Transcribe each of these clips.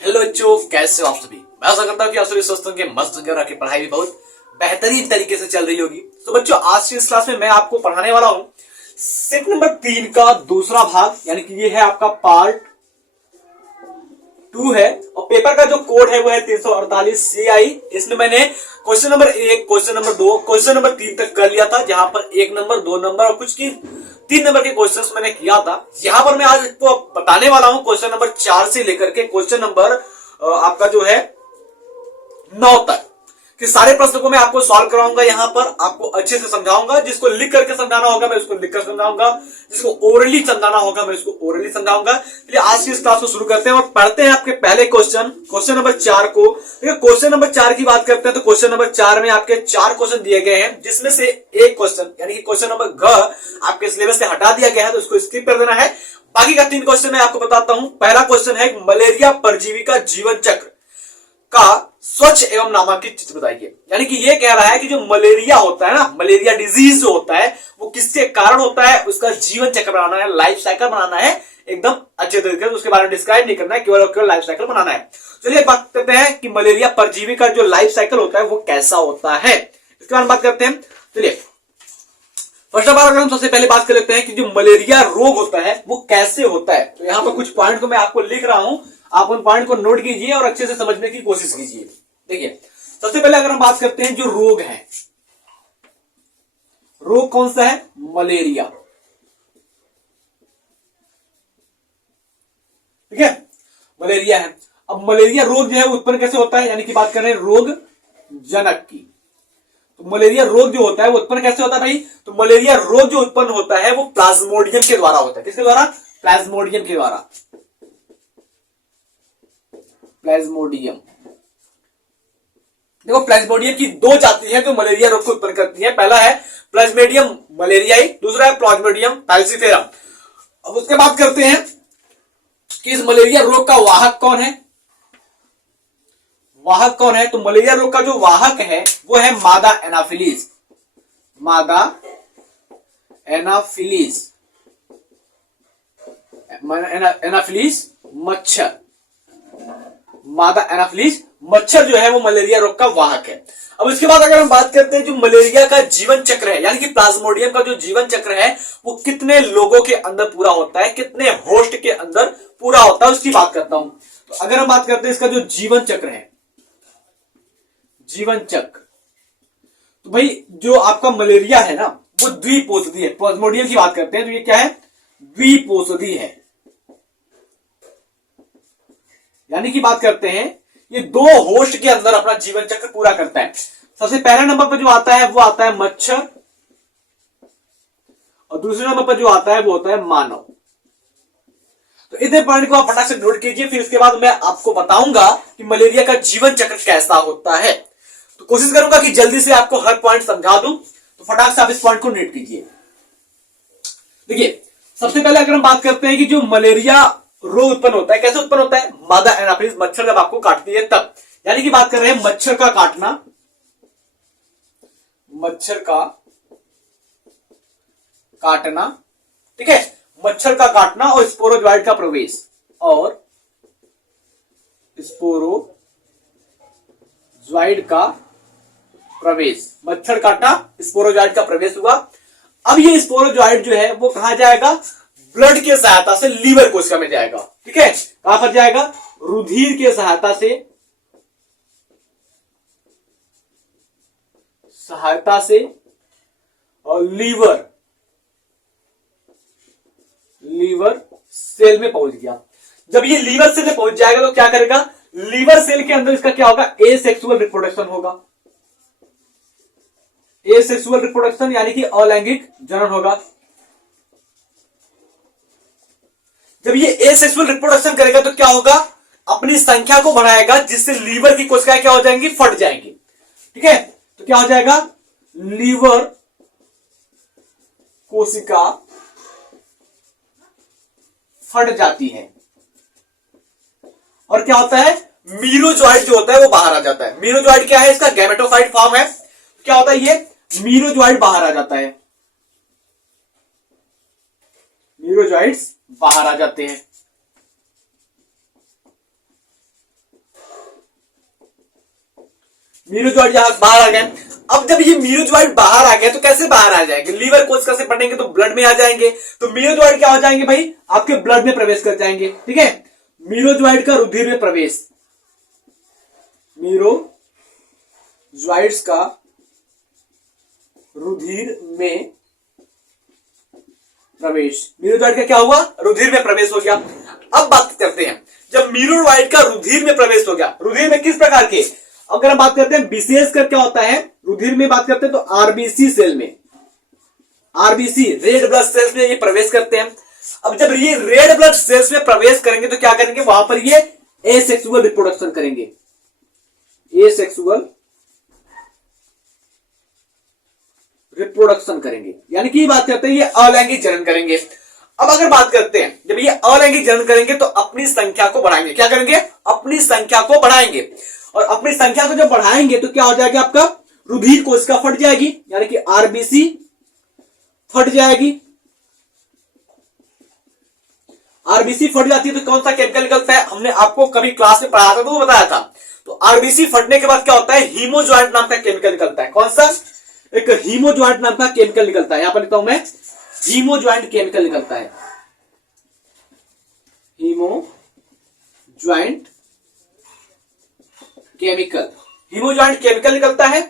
Hello बच्चों, कैसे हो आप सभी। मैं आशा करता हूँ कि आप सभी स्वस्थ होंगे, मस्त होंगे और आपकी पढ़ाई भी बहुत बेहतरीन तरीके से चल रही होगी। तो बच्चों, आज की इस क्लास में मैं आपको पढ़ाने वाला हूँ सेट नंबर 3 का दूसरा भाग, यानी कि ये है आपका पार्ट 2 है। और पेपर का जो कोड है वो है 348 CI। इसमें मैंने question number 1, question number 2, question number 3 तक कर लिया था, जहां पर 1 नंबर, 2 नंबर और कुछ की 3 नंबर के क्वेश्चंस मैंने किया था। यहां पर मैं आज आपको बताने वाला हूं क्वेश्चन नंबर 4 से लेकर के क्वेश्चन नंबर आपका जो है 9 तक कि सारे प्रश्नों को मैं आपको सॉल्व कराऊंगा। यहां पर आपको अच्छे से समझाऊंगा। जिसको लिख करके समझाना होगा मैं उसको लिख कर समझाऊंगा, जिसको ओरली समझाना होगा मैं उसको ओरली समझाऊंगा। चलिए आज की इस क्लास को शुरू करते हैं और पढ़ते हैं आपके पहले क्वेश्चन नंबर 4 को। देखिए, क्वेश्चन नंबर 4 की बात करते हैं तो क्वेश्चन नंबर 4 में आपके 4 क्वेश्चन दिए गए हैं, जिसमें से एक क्वेश्चन यानी कि क्वेश्चन नंबर घ आपके सिलेबस से हटा दिया गया है, तो उसको स्किप कर देना है। बाकी का 3 क्वेश्चन मैं आपको बताता हूं। पहला क्वेश्चन है मलेरिया परजीवी का जीवन चक्र का स्वच्छ एवं नामांकित चित्र बताइए। यानी कि ये कह रहा है कि जो मलेरिया होता है ना, मलेरिया डिजीज जो होता है वो किसके कारण होता है, उसका जीवन चक्र बनाना है, लाइफ साइकिल बनाना है एकदम अच्छे तरीके से। उसके बारे में डिस्क्राइब नहीं करना है, केवल और केवल लाइफ साइकिल बनाना है। चलिए बात करते हैं कि मलेरिया परजीवी का जो लाइफ साइकिल होता है वो कैसा होता है, इसके बारे में बात करते हैं। चलिए फर्स्ट ऑफ ऑल अगर हम सबसे पहले बात कर लेते हैं कि जो मलेरिया रोग होता है वो कैसे होता है, तो यहां पर कुछ पॉइंट को मैं आपको लिख रहा हूं, आप उन पॉइंट को नोट कीजिए और अच्छे से समझने की कोशिश कीजिए। देखिए, सबसे पहले अगर हम बात करते हैं जो रोग है, रोग कौन सा है? मलेरिया। ठीक है, मलेरिया है। अब मलेरिया रोग जो है उत्पन्न कैसे होता है, यानी कि बात कर रहे हैं रोग जनक की। तो मलेरिया रोग जो होता है वो उत्पन्न कैसे होता है भाई? तो मलेरिया रोग जो उत्पन्न होता है वो प्लाज्मोडियम के द्वारा होता है। किसके द्वारा? प्लाज्मोडियम के द्वारा। प्लाज्मोडियम, देखो प्लाज्मोडियम की 2 जाति है जो मलेरिया रोग को उत्पन्न करती है। पहला है प्लाज्मोडियम मलेरियाई, दूसरा है प्लाज्मोडियम फाल्सिफेरम। अब उसके बात करते हैं कि इस मलेरिया रोग का वाहक कौन है। वाहक कौन है? तो मलेरिया रोग का जो वाहक है वो है मादा एनाफिलीज। मादा एनाफिलीज, एनाफिलीज मच्छर। मादा एनाफिलीज मच्छर जो है वो मलेरिया रोग का वाहक है। अब इसके बाद अगर हम बात करते हैं जो मलेरिया का जीवन चक्र है, यानी कि प्लाज्मोडियम का जो जीवन चक्र है वो कितने लोगों के अंदर पूरा होता है, कितने होस्ट के अंदर पूरा होता है, उसकी बात करता हूं। तो अगर हम बात करते हैं इसका जो जीवन चक्र है, जीवन चक्र, तो भाई जो आपका मलेरिया है ना वो द्विपोषधी है। प्लाज्मोडियम की बात करते हैं तो ये क्या है? द्विपोषधी है। यानी कि बात करते हैं ये 2 होस्ट के अंदर अपना जीवन चक्र पूरा करता है। सबसे पहले नंबर पर जो आता है वो आता है मच्छर, और दूसरे नंबर पर जो आता है वो होता है मानव। तो इतने पॉइंट को आप फटाक से नोट कीजिए, फिर इसके बाद मैं आपको बताऊंगा कि मलेरिया का जीवन चक्र कैसा होता है। तो कोशिश करूंगा कि जल्दी से आपको हर पॉइंट समझा दूं, तो फटाक से आप इस पॉइंट को नोट कीजिए। देखिए, सबसे पहले अगर हम बात करते हैं कि जो मलेरिया रोग उत्पन्न होता है, कैसे उत्पन्न होता है? मादा एनाफिलीज मच्छर जब आपको काटती है तब। यानी कि बात कर रहे हैं मच्छर का काटना, मच्छर का काटना, ठीक है, मच्छर का काटना और स्पोरोजोइड का प्रवेश, और स्पोरोजोइड का प्रवेश। मच्छर काटा, स्पोरोजोइड का प्रवेश हुआ। अब ये स्पोरोजोइड जो है वो कहां जाएगा? ब्लड के सहायता से लीवर कोशिका में जाएगा। ठीक है, कहां पर जाएगा? रुधिर के सहायता से और लीवर सेल में पहुंच गया। जब ये लीवर सेल में पहुंच जाएगा तो क्या करेगा? लीवर सेल के अंदर इसका क्या होगा? एसेक्सुअल रिप्रोडक्शन होगा। एसेक्सुअल रिप्रोडक्शन यानी कि अलैंगिक जनन होगा। जब ये एसेक्सुअल रिप्रोडक्शन करेगा तो क्या होगा? अपनी संख्या को बढ़ाएगा, जिससे लीवर की कोशिकाएं क्या हो जाएंगी? फट जाएंगी। ठीक है, तो क्या हो जाएगा? लीवर कोशिका फट जाती है और क्या होता है? मीरोजॉइड जो होता है वो बाहर आ जाता है। मीरोजॉइड क्या है? इसका गैमेटोफाइट फॉर्म है। क्या होता है? ये मीरोजॉइड बाहर आ जाता है। मीरोजॉइड्स बाहर आ जाते हैं। मीरोजॉइड यहाँ बाहर आ गए। अब जब ये मीरोजॉइड बाहर आ गए तो कैसे बाहर आ जाएंगे, लीवर कोशिका से पढ़ेंगे तो ब्लड में आ जाएंगे, तो मीरोजॉइड क्या हो जाएंगे भाई, आपके ब्लड में प्रवेश कर जाएंगे। ठीक है, मीरोजॉइड का रुधिर में प्रवेश, मीरोजॉइड्स का रुधिर में प्रवेश, मीरोजॉइड का क्या हुआ, रुधिर में प्रवेश हो गया। अब बात करते हैं जब मीरोजॉइड का रुधिर में प्रवेश हो गया, रुधिर में किस प्रकार के, अगर हम बात करते हैं विशेष कर क्या होता है रुधिर में बात करते हैं तो आरबीसी सेल में, आरबीसी रेड ब्लड सेल्स में ये प्रवेश करते हैं। अब जब ये रेड ब्लड सेल्स में प्रवेश करेंगे तो क्या करेंगे, वहां पर ये एसेक्सुअल रिप्रोडक्शन करेंगे, एसेक्सुअल रिप्रोडक्शन करेंगे, यानी कि बात करते हैं ये अलैंगिक जनन करेंगे। अब अगर बात करते हैं जब ये अलैंगिक जनन करेंगे तो अपनी संख्या को बढ़ाएंगे, क्या करेंगे, अपनी संख्या को बढ़ाएंगे, और अपनी संख्या को जब बढ़ाएंगे तो क्या हो जाएगा, आपका रुधिर कोशिका फट जाएगी, यानी कि आरबीसी फट जाएगी। आरबीसी फट जाती है तो कौन सा केमिकल निकलता है, हमने आपको कभी क्लास में पढ़ाया था तो वो बताया था। तो आरबीसी फटने के बाद क्या होता है, हीमोजॉइंट नाम का केमिकल निकलता है, कौन सा, एक हीमोजॉइंट नाम का केमिकल निकलता है, यहां पर लिखता हूं मैं, हीमोजॉइंट केमिकल निकलता है, हीमोजॉइंट केमिकल, हीमोजॉइंट केमिकल निकलता है,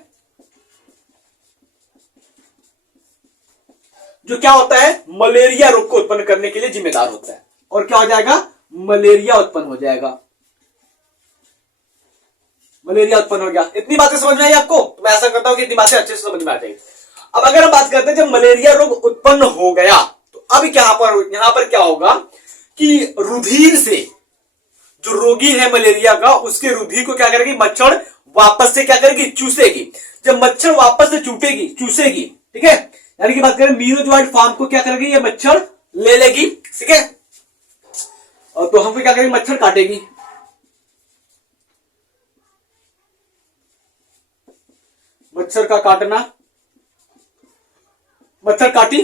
जो क्या होता है मलेरिया रोग को उत्पन्न करने के लिए जिम्मेदार होता है, और क्या हो जाएगा, मलेरिया उत्पन्न हो जाएगा, मलेरिया उत्पन्न हो गया। इतनी बातें समझ में आई आपको, तो मैं ऐसा करता हूं कि इतनी बातें अच्छे से समझ में आ जाएगी। अब अगर हम बात करते हैं जब मलेरिया रोग उत्पन्न हो गया तो अब यहां पर क्या होगा कि रुधिर से जो रोगी है मलेरिया का, उसके रुधिर को क्या करेगी, मच्छर वापस से क्या करेगी, चूसेगी। जब मच्छर वापस से चूसेगी, ठीक है, यानी कि बात करें मीरोजॉइड फार्म को क्या करेगी, ये मच्छर ले लेगी, ठीक है, और तो हमको क्या करेगी, मच्छर काटेगी, मच्छर का काटना, मच्छर काटी,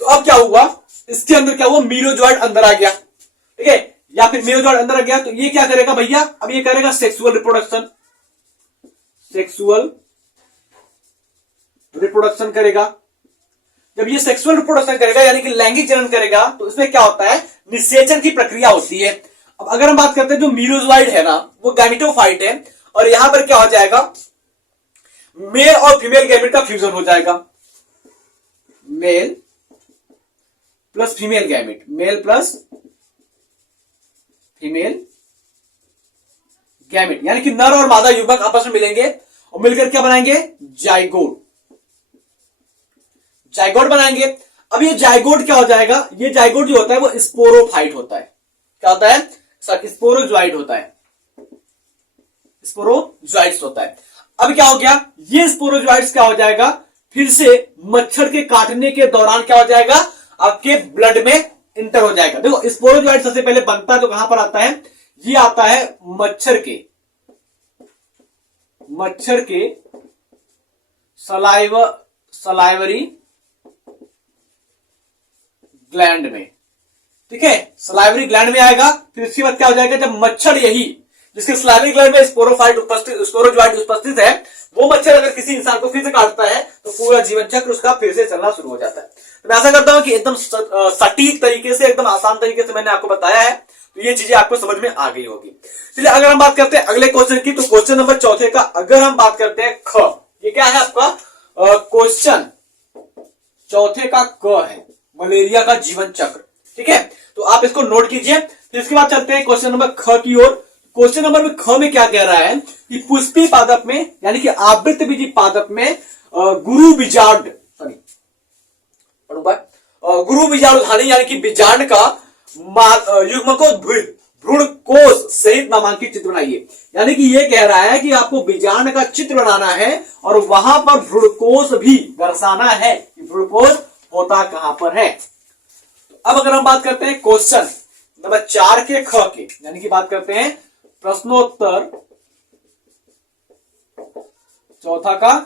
तो अब क्या हुआ, इसके अंदर क्या हुआ, मीरोजॉइड अंदर आ गया, ठीक है, या फिर मीरोजॉइड अंदर आ गया तो ये क्या करेगा भैया, अब ये करेगा सेक्सुअल रिप्रोडक्शन, सेक्सुअल रिप्रोडक्शन करेगा। जब ये सेक्सुअल रिप्रोडक्शन करेगा यानी कि लैंगिक जनन करेगा तो इसमें क्या होता है, निषेचन की प्रक्रिया होती है। अब अगर हम बात करते हैं जो मीरोजॉइड है ना वो गैमेटोफाइट है, और यहां पर क्या हो जाएगा, मेल और फीमेल गैमेट का फ्यूजन हो जाएगा, male plus female gamete, male plus female gamete, यानी कि नर और मादा युग्मक आपस में मिलेंगे और मिलकर क्या बनाएंगे, जाइगोट, जाइगोट बनाएंगे। अब ये जाइगोट क्या हो जाएगा, ये जाइगोट जो होता है वो स्पोरोफाइट होता है, क्या होता है, स्पोरोजॉइड होता है, स्पोरोजॉइड्स होता है। अब क्या हो गया, ये स्पोरोजॉइड्स क्या हो जाएगा, फिर से मच्छर के काटने के दौरान क्या हो जाएगा, आपके ब्लड में इंटर हो जाएगा। देखो स्पोरोजॉइड सबसे पहले बनता है तो कहां पर आता है, ये आता है मच्छर के सलाइवरी ग्लैंड में, ठीक है, सलाइवरी ग्लैंड में आएगा। फिर इसके बाद क्या हो जाएगा, जब मच्छर यही जिसके सलाइवरी ग्लैंड में स्पोरोजॉइड उपस्थित है, वो मच्छर अगर किसी इंसान को फिर से काटता है तो पूरा जीवन चक्र उसका फिर से चलना शुरू हो जाता है। तो मैं ऐसा करता हूं कि एकदम सटीक तरीके से, एकदम आसान तरीके से मैंने आपको बताया है, तो ये चीजें आपको समझ में आ गई होगी। चलिए अगर हम बात करते हैं अगले क्वेश्चन की, तो क्वेश्चन नंबर 4 का अगर हम बात करते हैं ख, ये क्या है आपका क्वेश्चन 4 का क है, मलेरिया का जीवन चक्र, ठीक है, तो आप इसको नोट कीजिए। फिर इसके बाद चलते हैं क्वेश्चन नंबर ख की ओर। क्वेश्चन नंबर में ख में क्या कह रहा है कि पुष्पी पादप में यानी कि आवृत बीजी पादप में गुरु बीजांड गुरु बीजाणुधानी यानी कि बीजांड का युग्मकोद्भूत भ्रूण कोष सहित नामांकित चित्र बनाइए। यानी कि ये कह रहा है कि आपको बीजांड का चित्र बनाना है और वहां पर भ्रूण कोष भी दर्शाना है कि भ्रूण कोष होता कहां पर है। अब अगर हम बात करते हैं क्वेश्चन नंबर 4 के ख की, यानी कि बात करते हैं प्रश्नोत्तर 4 का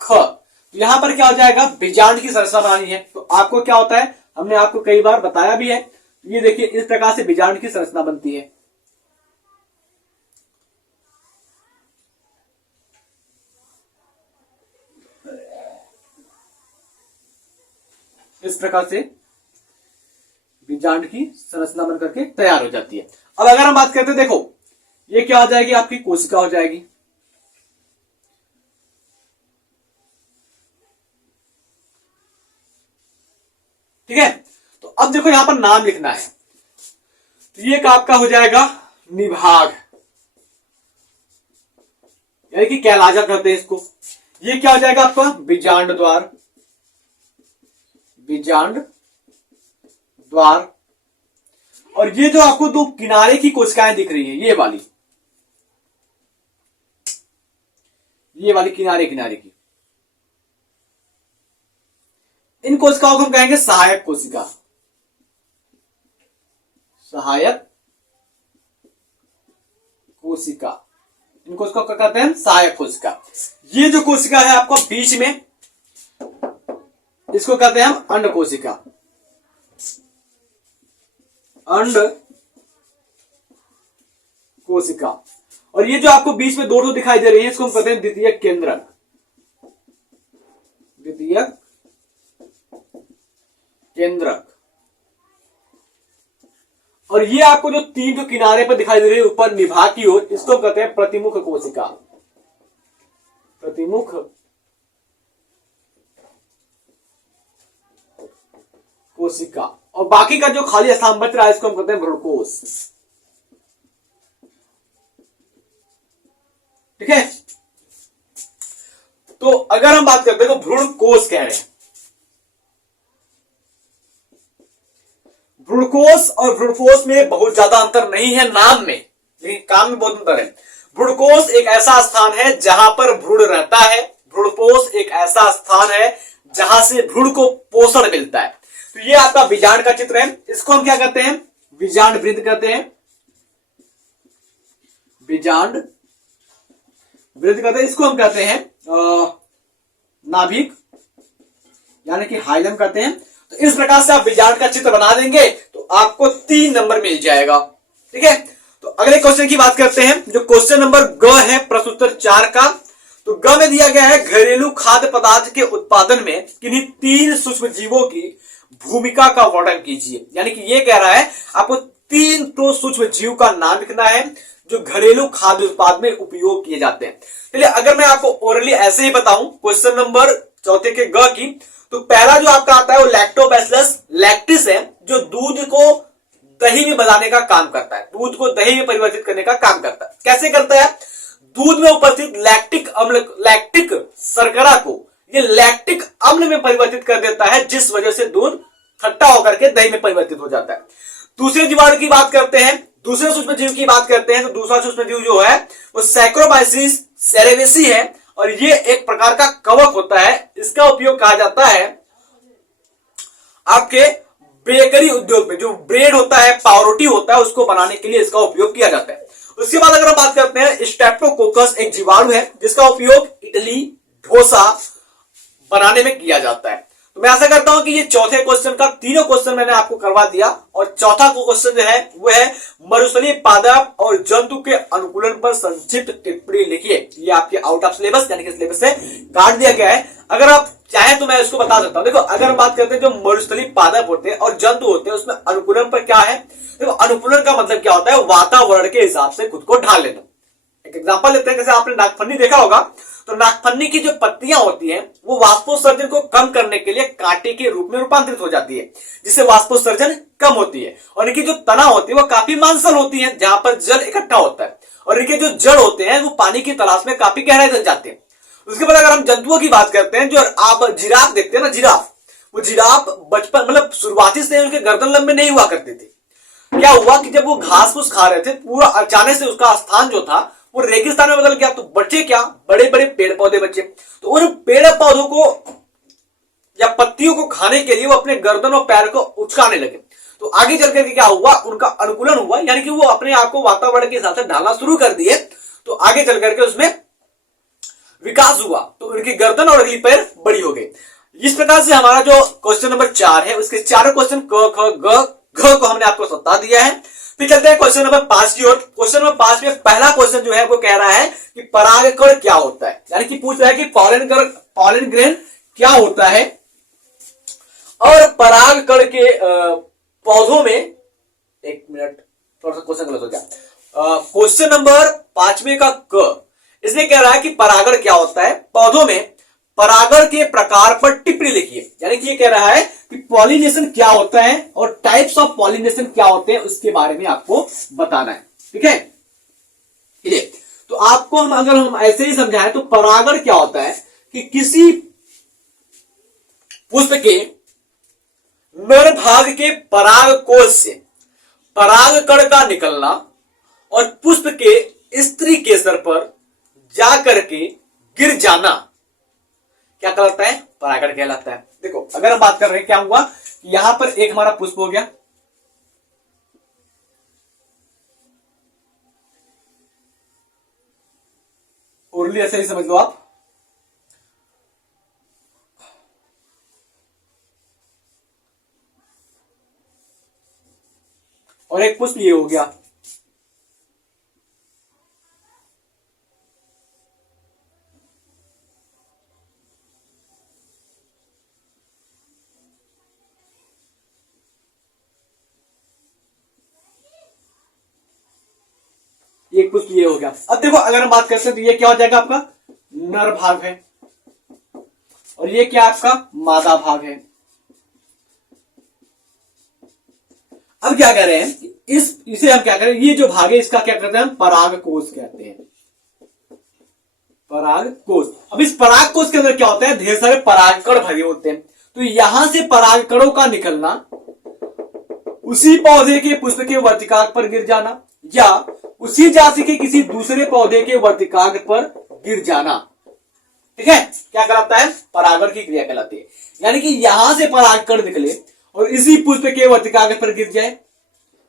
ख, तो यहां पर क्या हो जाएगा, बीजांड की संरचना बनानी है। तो आपको क्या होता है, हमने आपको कई बार बताया भी है, ये देखिए इस प्रकार से बीजांड की संरचना बनती है। इस प्रकार से बीजांड की संरचना बनकर के तैयार हो जाती है। अब अगर हम बात करते हैं, देखो ये क्या हो जाएगी, आपकी कोशिका हो जाएगी। ठीक है, तो अब देखो यहां पर नाम लिखना है, तो ये आपका हो जाएगा निभाग, यानी कि कैलाजा करते हैं इसको। ये क्या हो जाएगा आपका बीजांड द्वार, बीजांड द्वार। और ये जो आपको दो किनारे की कोशिकाएं दिख रही है, ये वाली किनारे किनारे की, इन कोशिकाओं को हम कहेंगे सहायक कोशिका, सहायक कोशिका। इन कोशिकाओं को कहते हैं सहायक कोशिका। ये जो कोशिका है आपको बीच में, इसको कहते हैं हम अंड कोशिका, अंड कोशिका। और ये जो आपको बीच में दो दिखाई दे रही है, इसको हम कहते हैं द्वितीयक केंद्रक, द्वितीयक केंद्रक। और ये आपको जो तीन जो किनारे पर दिखाई दे रही है ऊपर निभाग की ओर, इसको कहते हैं प्रतिमुख कोशिका, प्रतिमुख कोशिका। और बाकी का जो खाली स्थान बच रहा है, इसको हम कहते हैं भ्रूणकोश। ठीक है, तो अगर हम बात करते हैं तो भ्रूणकोश कह रहे हैं। भ्रूणकोश और भ्रूणकोश में बहुत ज्यादा अंतर नहीं है नाम में, लेकिन काम में बहुत अंतर है। भ्रूणकोश एक ऐसा स्थान है जहां पर भ्रूण रहता है, भ्रूणकोश एक ऐसा स्थान है जहां से भ्रूण को पोषण मिलता है। तो ये आपका बीजांड का चित्र है, इसको हम क्या कहते हैं, बीजांड वृत्त कहते हैं, बीजांड वृत्त कहते हैं। इसको हम कहते हैं नाभिक, यानी कि हाइलम कहते हैं। तो इस प्रकार से आप बीजांड का चित्र बना देंगे तो आपको 3 नंबर मिल जाएगा। ठीक है, तो अगले क्वेश्चन की बात करते हैं, जो क्वेश्चन नंबर ग है प्रश्न उत्तर 4 का। तो ग में दिया गया है घरेलू खाद्य पदार्थ के उत्पादन में किन्हीं 3 सूक्ष्म जीवों की भूमिका का वर्णन कीजिए। यानी कि ये कह रहा है आपको 3 तो सूक्ष्म जीव का नाम लिखना है जो घरेलू खाद्य उत्पाद में उपयोग किए जाते हैं। चलिए, अगर मैं आपको ओरली ऐसे ही बताऊं क्वेश्चन नंबर 4 के ग की, तो पहला जो आपका आता है वो लैक्टोबैसिलस लैक्टिस है, जो दूध को दही में बनाने का काम करता है, दूध को दही में परिवर्तित करने का काम करता है। कैसे करता है, दूध में उपस्थित लैक्टिक अम्ल, लैक्टिक शर्करा को ये लैक्टिक अम्ल में परिवर्तित कर देता है, जिस वजह से दूध खट्टा होकर के दही में परिवर्तित हो जाता है। दूसरे जीवाणु की बात करते हैं, दूसरे सूक्ष्म जीव की बात करते हैं, तो दूसरा सूक्ष्म जीव जो है वो सैक्रोमाइसिस सेरेवेसी है, और ये एक प्रकार का कवक होता है। इसका उपयोग कहा जाता है आपके बेकरी उद्योग में, जो ब्रेड होता है, पावरोटी होता है, उसको बनाने के लिए इसका उपयोग किया जाता है। उसके बाद अगर हम बात करते हैं, स्ट्रेप्टोकोकस एक जीवाणु है जिसका उपयोग इडली, डोसा बनाने में किया जाता है। तो मैं आशा करता हूं कि ये चौथे क्वेश्चन का तीनों क्वेश्चन मैंने आपको करवा दिया। और चौथा क्वेश्चन जो है वो है मरुस्थलीय पादप और जंतु के अनुकूलन पर संक्षिप्त टिप्पणी लिखिए। ये आपके आउट ऑफ सिलेबस यानी कि सिलेबस से काट दिया गया है। अगर आप चाहें तो मैं इसको बता सकता हूं। देखो, अगर हम बात करते हैं जो मरुस्थलीय पादप होते हैं और जंतु होते हैं, उसमें अनुकूलन पर क्या है। देखो, अनुकूलन का मतलब क्या होता है, वातावरण के हिसाब से खुद को ढाल लेना। एक एग्जांपल लेते हैं, जैसे आपने नागफनी देखा होगा, तो नागफनी की जो पत्तियां होती हैं वो वाष्पोत्सर्जन को कम करने के लिए कांटे के रूप में रूपांतरित हो जाती है, जिससे वाष्पोत्सर्जन कम होती है। और इनकी जो तना होती है वो काफी मांसल होती है, जहां पर जल इकट्ठा होता है, और इनके जो जड़ होते हैं वो पानी की तलाश में काफी गहराई तक जाते हैं। उसके बाद अगर हम जंतुओं की बात करते हैं, जो आप जिराफ देखते हैं ना, जिराफ, वो जिराफ बचपन मतलब शुरुआती से उनके गर्दन लंबे नहीं हुआ करते थे। क्या हुआ कि जब वो घास फूस खा रहे थे, पूरा अचानक से उसका स्थान जो था वो रेगिस्तान में बदल गया। तो बचे क्या, बड़े बड़े पेड़ पौधे बचे। तो उन पेड़ पौधों को या पत्तियों को खाने के लिए वो अपने गर्दन और पैर को उचकाने लगे। तो आगे चल करके क्या हुआ, उनका अनुकूलन हुआ, यानी कि वो अपने आप को वातावरण के हिसाब से ढालना शुरू कर दिए। तो आगे चल करके उसमें विकास हुआ, तो उनकी गर्दन और अगली पैर बड़ी हो गई। इस प्रकार से हमारा जो क्वेश्चन नंबर 4 है, उसके चारों क्वेश्चन क ख ग घ को हमने आपको बता दिया है। फिर चलते हैं क्वेश्चन नंबर 5 की ओर। क्वेश्चन नंबर 5 में पहला क्वेश्चन जो है वो कह रहा है कि परागकण क्या होता है, यानी कि पूछ रहा है कि पॉलन ग्रेन क्या होता है। और परागकण के पौधों में, एक मिनट थोड़ा सा क्वेश्चन गलत हो गया, क्वेश्चन नंबर 5वें का क, इसने कह रहा है कि परागण क्या होता है, पौधों में परागण के प्रकार पर टिप्पणी लिखिए। यानी कि ये कह रहा है कि पॉलिनेशन क्या होता है और टाइप्स ऑफ पॉलिनेशन क्या होते हैं उसके बारे में आपको बताना है। ठीक है, तो आपको अगर हम ऐसे ही समझाएं तो परागण क्या होता है कि किसी पुष्प के नर भाग के पराग कोश से परागकण का निकलना और पुष्प के स्त्री केसर पर जाकर के गिर जाना क्या कहलाता है, परागण कहलाता है। देखो अगर हम बात कर रहे हैं क्या हुआ, यहां पर एक हमारा पुष्प हो गया, उर्ली ऐसे ही समझ लो आप, और एक पुष्प ये हो गया। एक पुष्प ये हो गया। अब देखो अगर हम बात करते हैं तो ये क्या हो जाएगा, आपका नर भाग है और ये क्या आपका मादा भाग है। अब क्या कह रहे हैं, इसे हम क्या करें, ये जो भाग है इसका क्या कहते हैं हम, पराग कोश कहते हैं, पराग कोश। अब इस पराग कोश के अंदर क्या होता है, ढेर सारे परागकण भरे होते हैं, तो यहां से परागकणों का निकलना, उसी पौधे के पुष्प के वर्तिकाग्र पर गिर जाना या उसी जाति के किसी दूसरे पौधे के वर्तिकाग्र पर गिर जाना, ठीक है, क्या कहलाता है, परागण की क्रिया कहलाती है। यानी कि यहां से परागकण निकले और इसी पुष्प के वर्तिकाग्र पर गिर जाए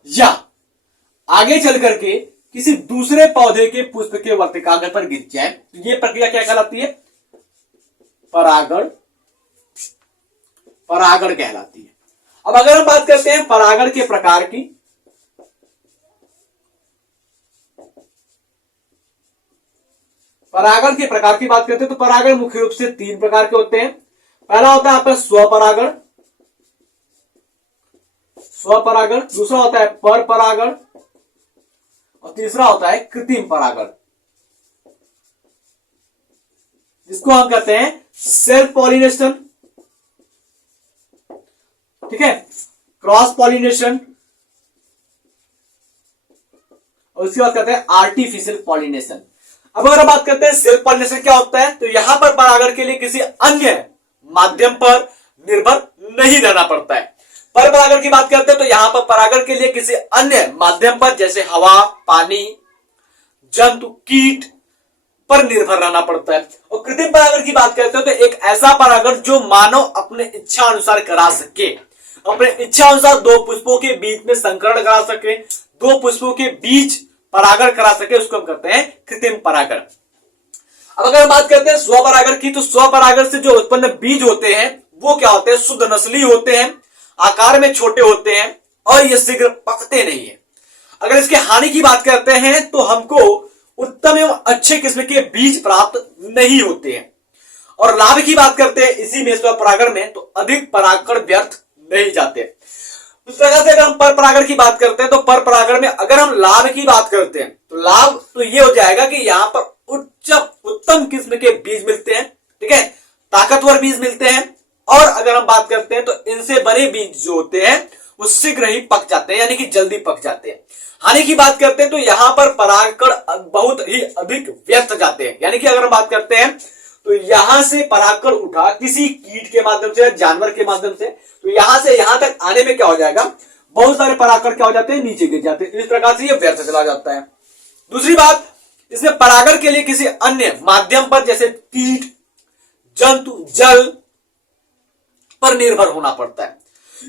या आगे चल करके किसी दूसरे पौधे के पुष्प के वर्तिकाग्र पर गिर जाए, तो यह प्रक्रिया क्या कहलाती है, परागण, परागण कहलाती है। अब अगर हम बात करते हैं परागण के प्रकार की, परागण के प्रकार की बात करते हैं तो परागण मुख्य रूप से 3 प्रकार के होते हैं। पहला होता है आपका स्वपरागण, स्वपरागण, दूसरा होता है पर परागण और तीसरा होता है कृत्रिम परागण, जिसको हम कहते हैं सेल्फ पॉलिनेशन, ठीक है, क्रॉस पॉलिनेशन और उसके बाद कहते हैं आर्टिफिशियल पॉलिनेशन। अब अगर बात करते हैं सेल्फ पॉलिनेशन क्या होता है, तो यहां पर परागण के लिए किसी अन्य माध्यम पर निर्भर नहीं रहना पड़ता है। पर परागण की बात करते हैं तो यहां पर परागण के लिए किसी अन्य माध्यम पर जैसे हवा, पानी, जंतु, कीट पर निर्भर रहना पड़ता है। और कृत्रिम परागण की बात करते हैं तो एक ऐसा परागण जो मानव अपने इच्छा अनुसार करा सके, अपने इच्छा अनुसार 2 पुष्पों के बीच में संकरण करा सके, 2 पुष्पों के बीच परागण करा सके, उसको हम कहते हैं कृत्रिम परागण। अब अगर बात करते हैं स्वपरागण की, तो स्वपरागण से जो उत्पन्न बीज होते हैं वो क्या होते हैं, शुद्ध नस्ली होते हैं, आकार में छोटे होते हैं और ये शीघ्र पकते नहीं है। अगर इसके हानि की बात करते हैं तो हमको उत्तम एवं अच्छे किस्म के बीज प्राप्त नहीं होते हैं। और लाभ की बात करते हैं इसी में स्वपरागण में, तो अधिक परागकण व्यर्थ नहीं जाते। उस प्रकार से अगर हम पर परागण की बात करते हैं तो पर परागण में अगर हम लाभ की बात करते हैं तो लाभ तो ये हो जाएगा कि यहां पर उत्तम किस्म के बीज मिलते हैं, ठीक है, ताकतवर बीज मिलते हैं। और अगर हम बात करते हैं तो इनसे बने बीज जो होते हैं वो शीघ्र ही पक जाते हैं, यानी कि जल्दी पक जाते हैं। हानि की बात करते हैं तो यहां पर परागकण बहुत ही अधिक व्यर्थ जाते हैं, यानी कि अगर हम बात करते हैं तो यहां से परागकण उठा किसी कीट के माध्यम से, जानवर के माध्यम से, तो यहां से यहां तक आने में क्या हो जाएगा, बहुत सारे परागकण क्या हो जाते हैं, नीचे गिर जाते हैं। इस प्रकार से ये व्यर्थ चला जाता है। दूसरी बात, इसमें परागण के लिए किसी अन्य माध्यम पर जैसे कीट, जंतु, जल पर निर्भर होना पड़ता है।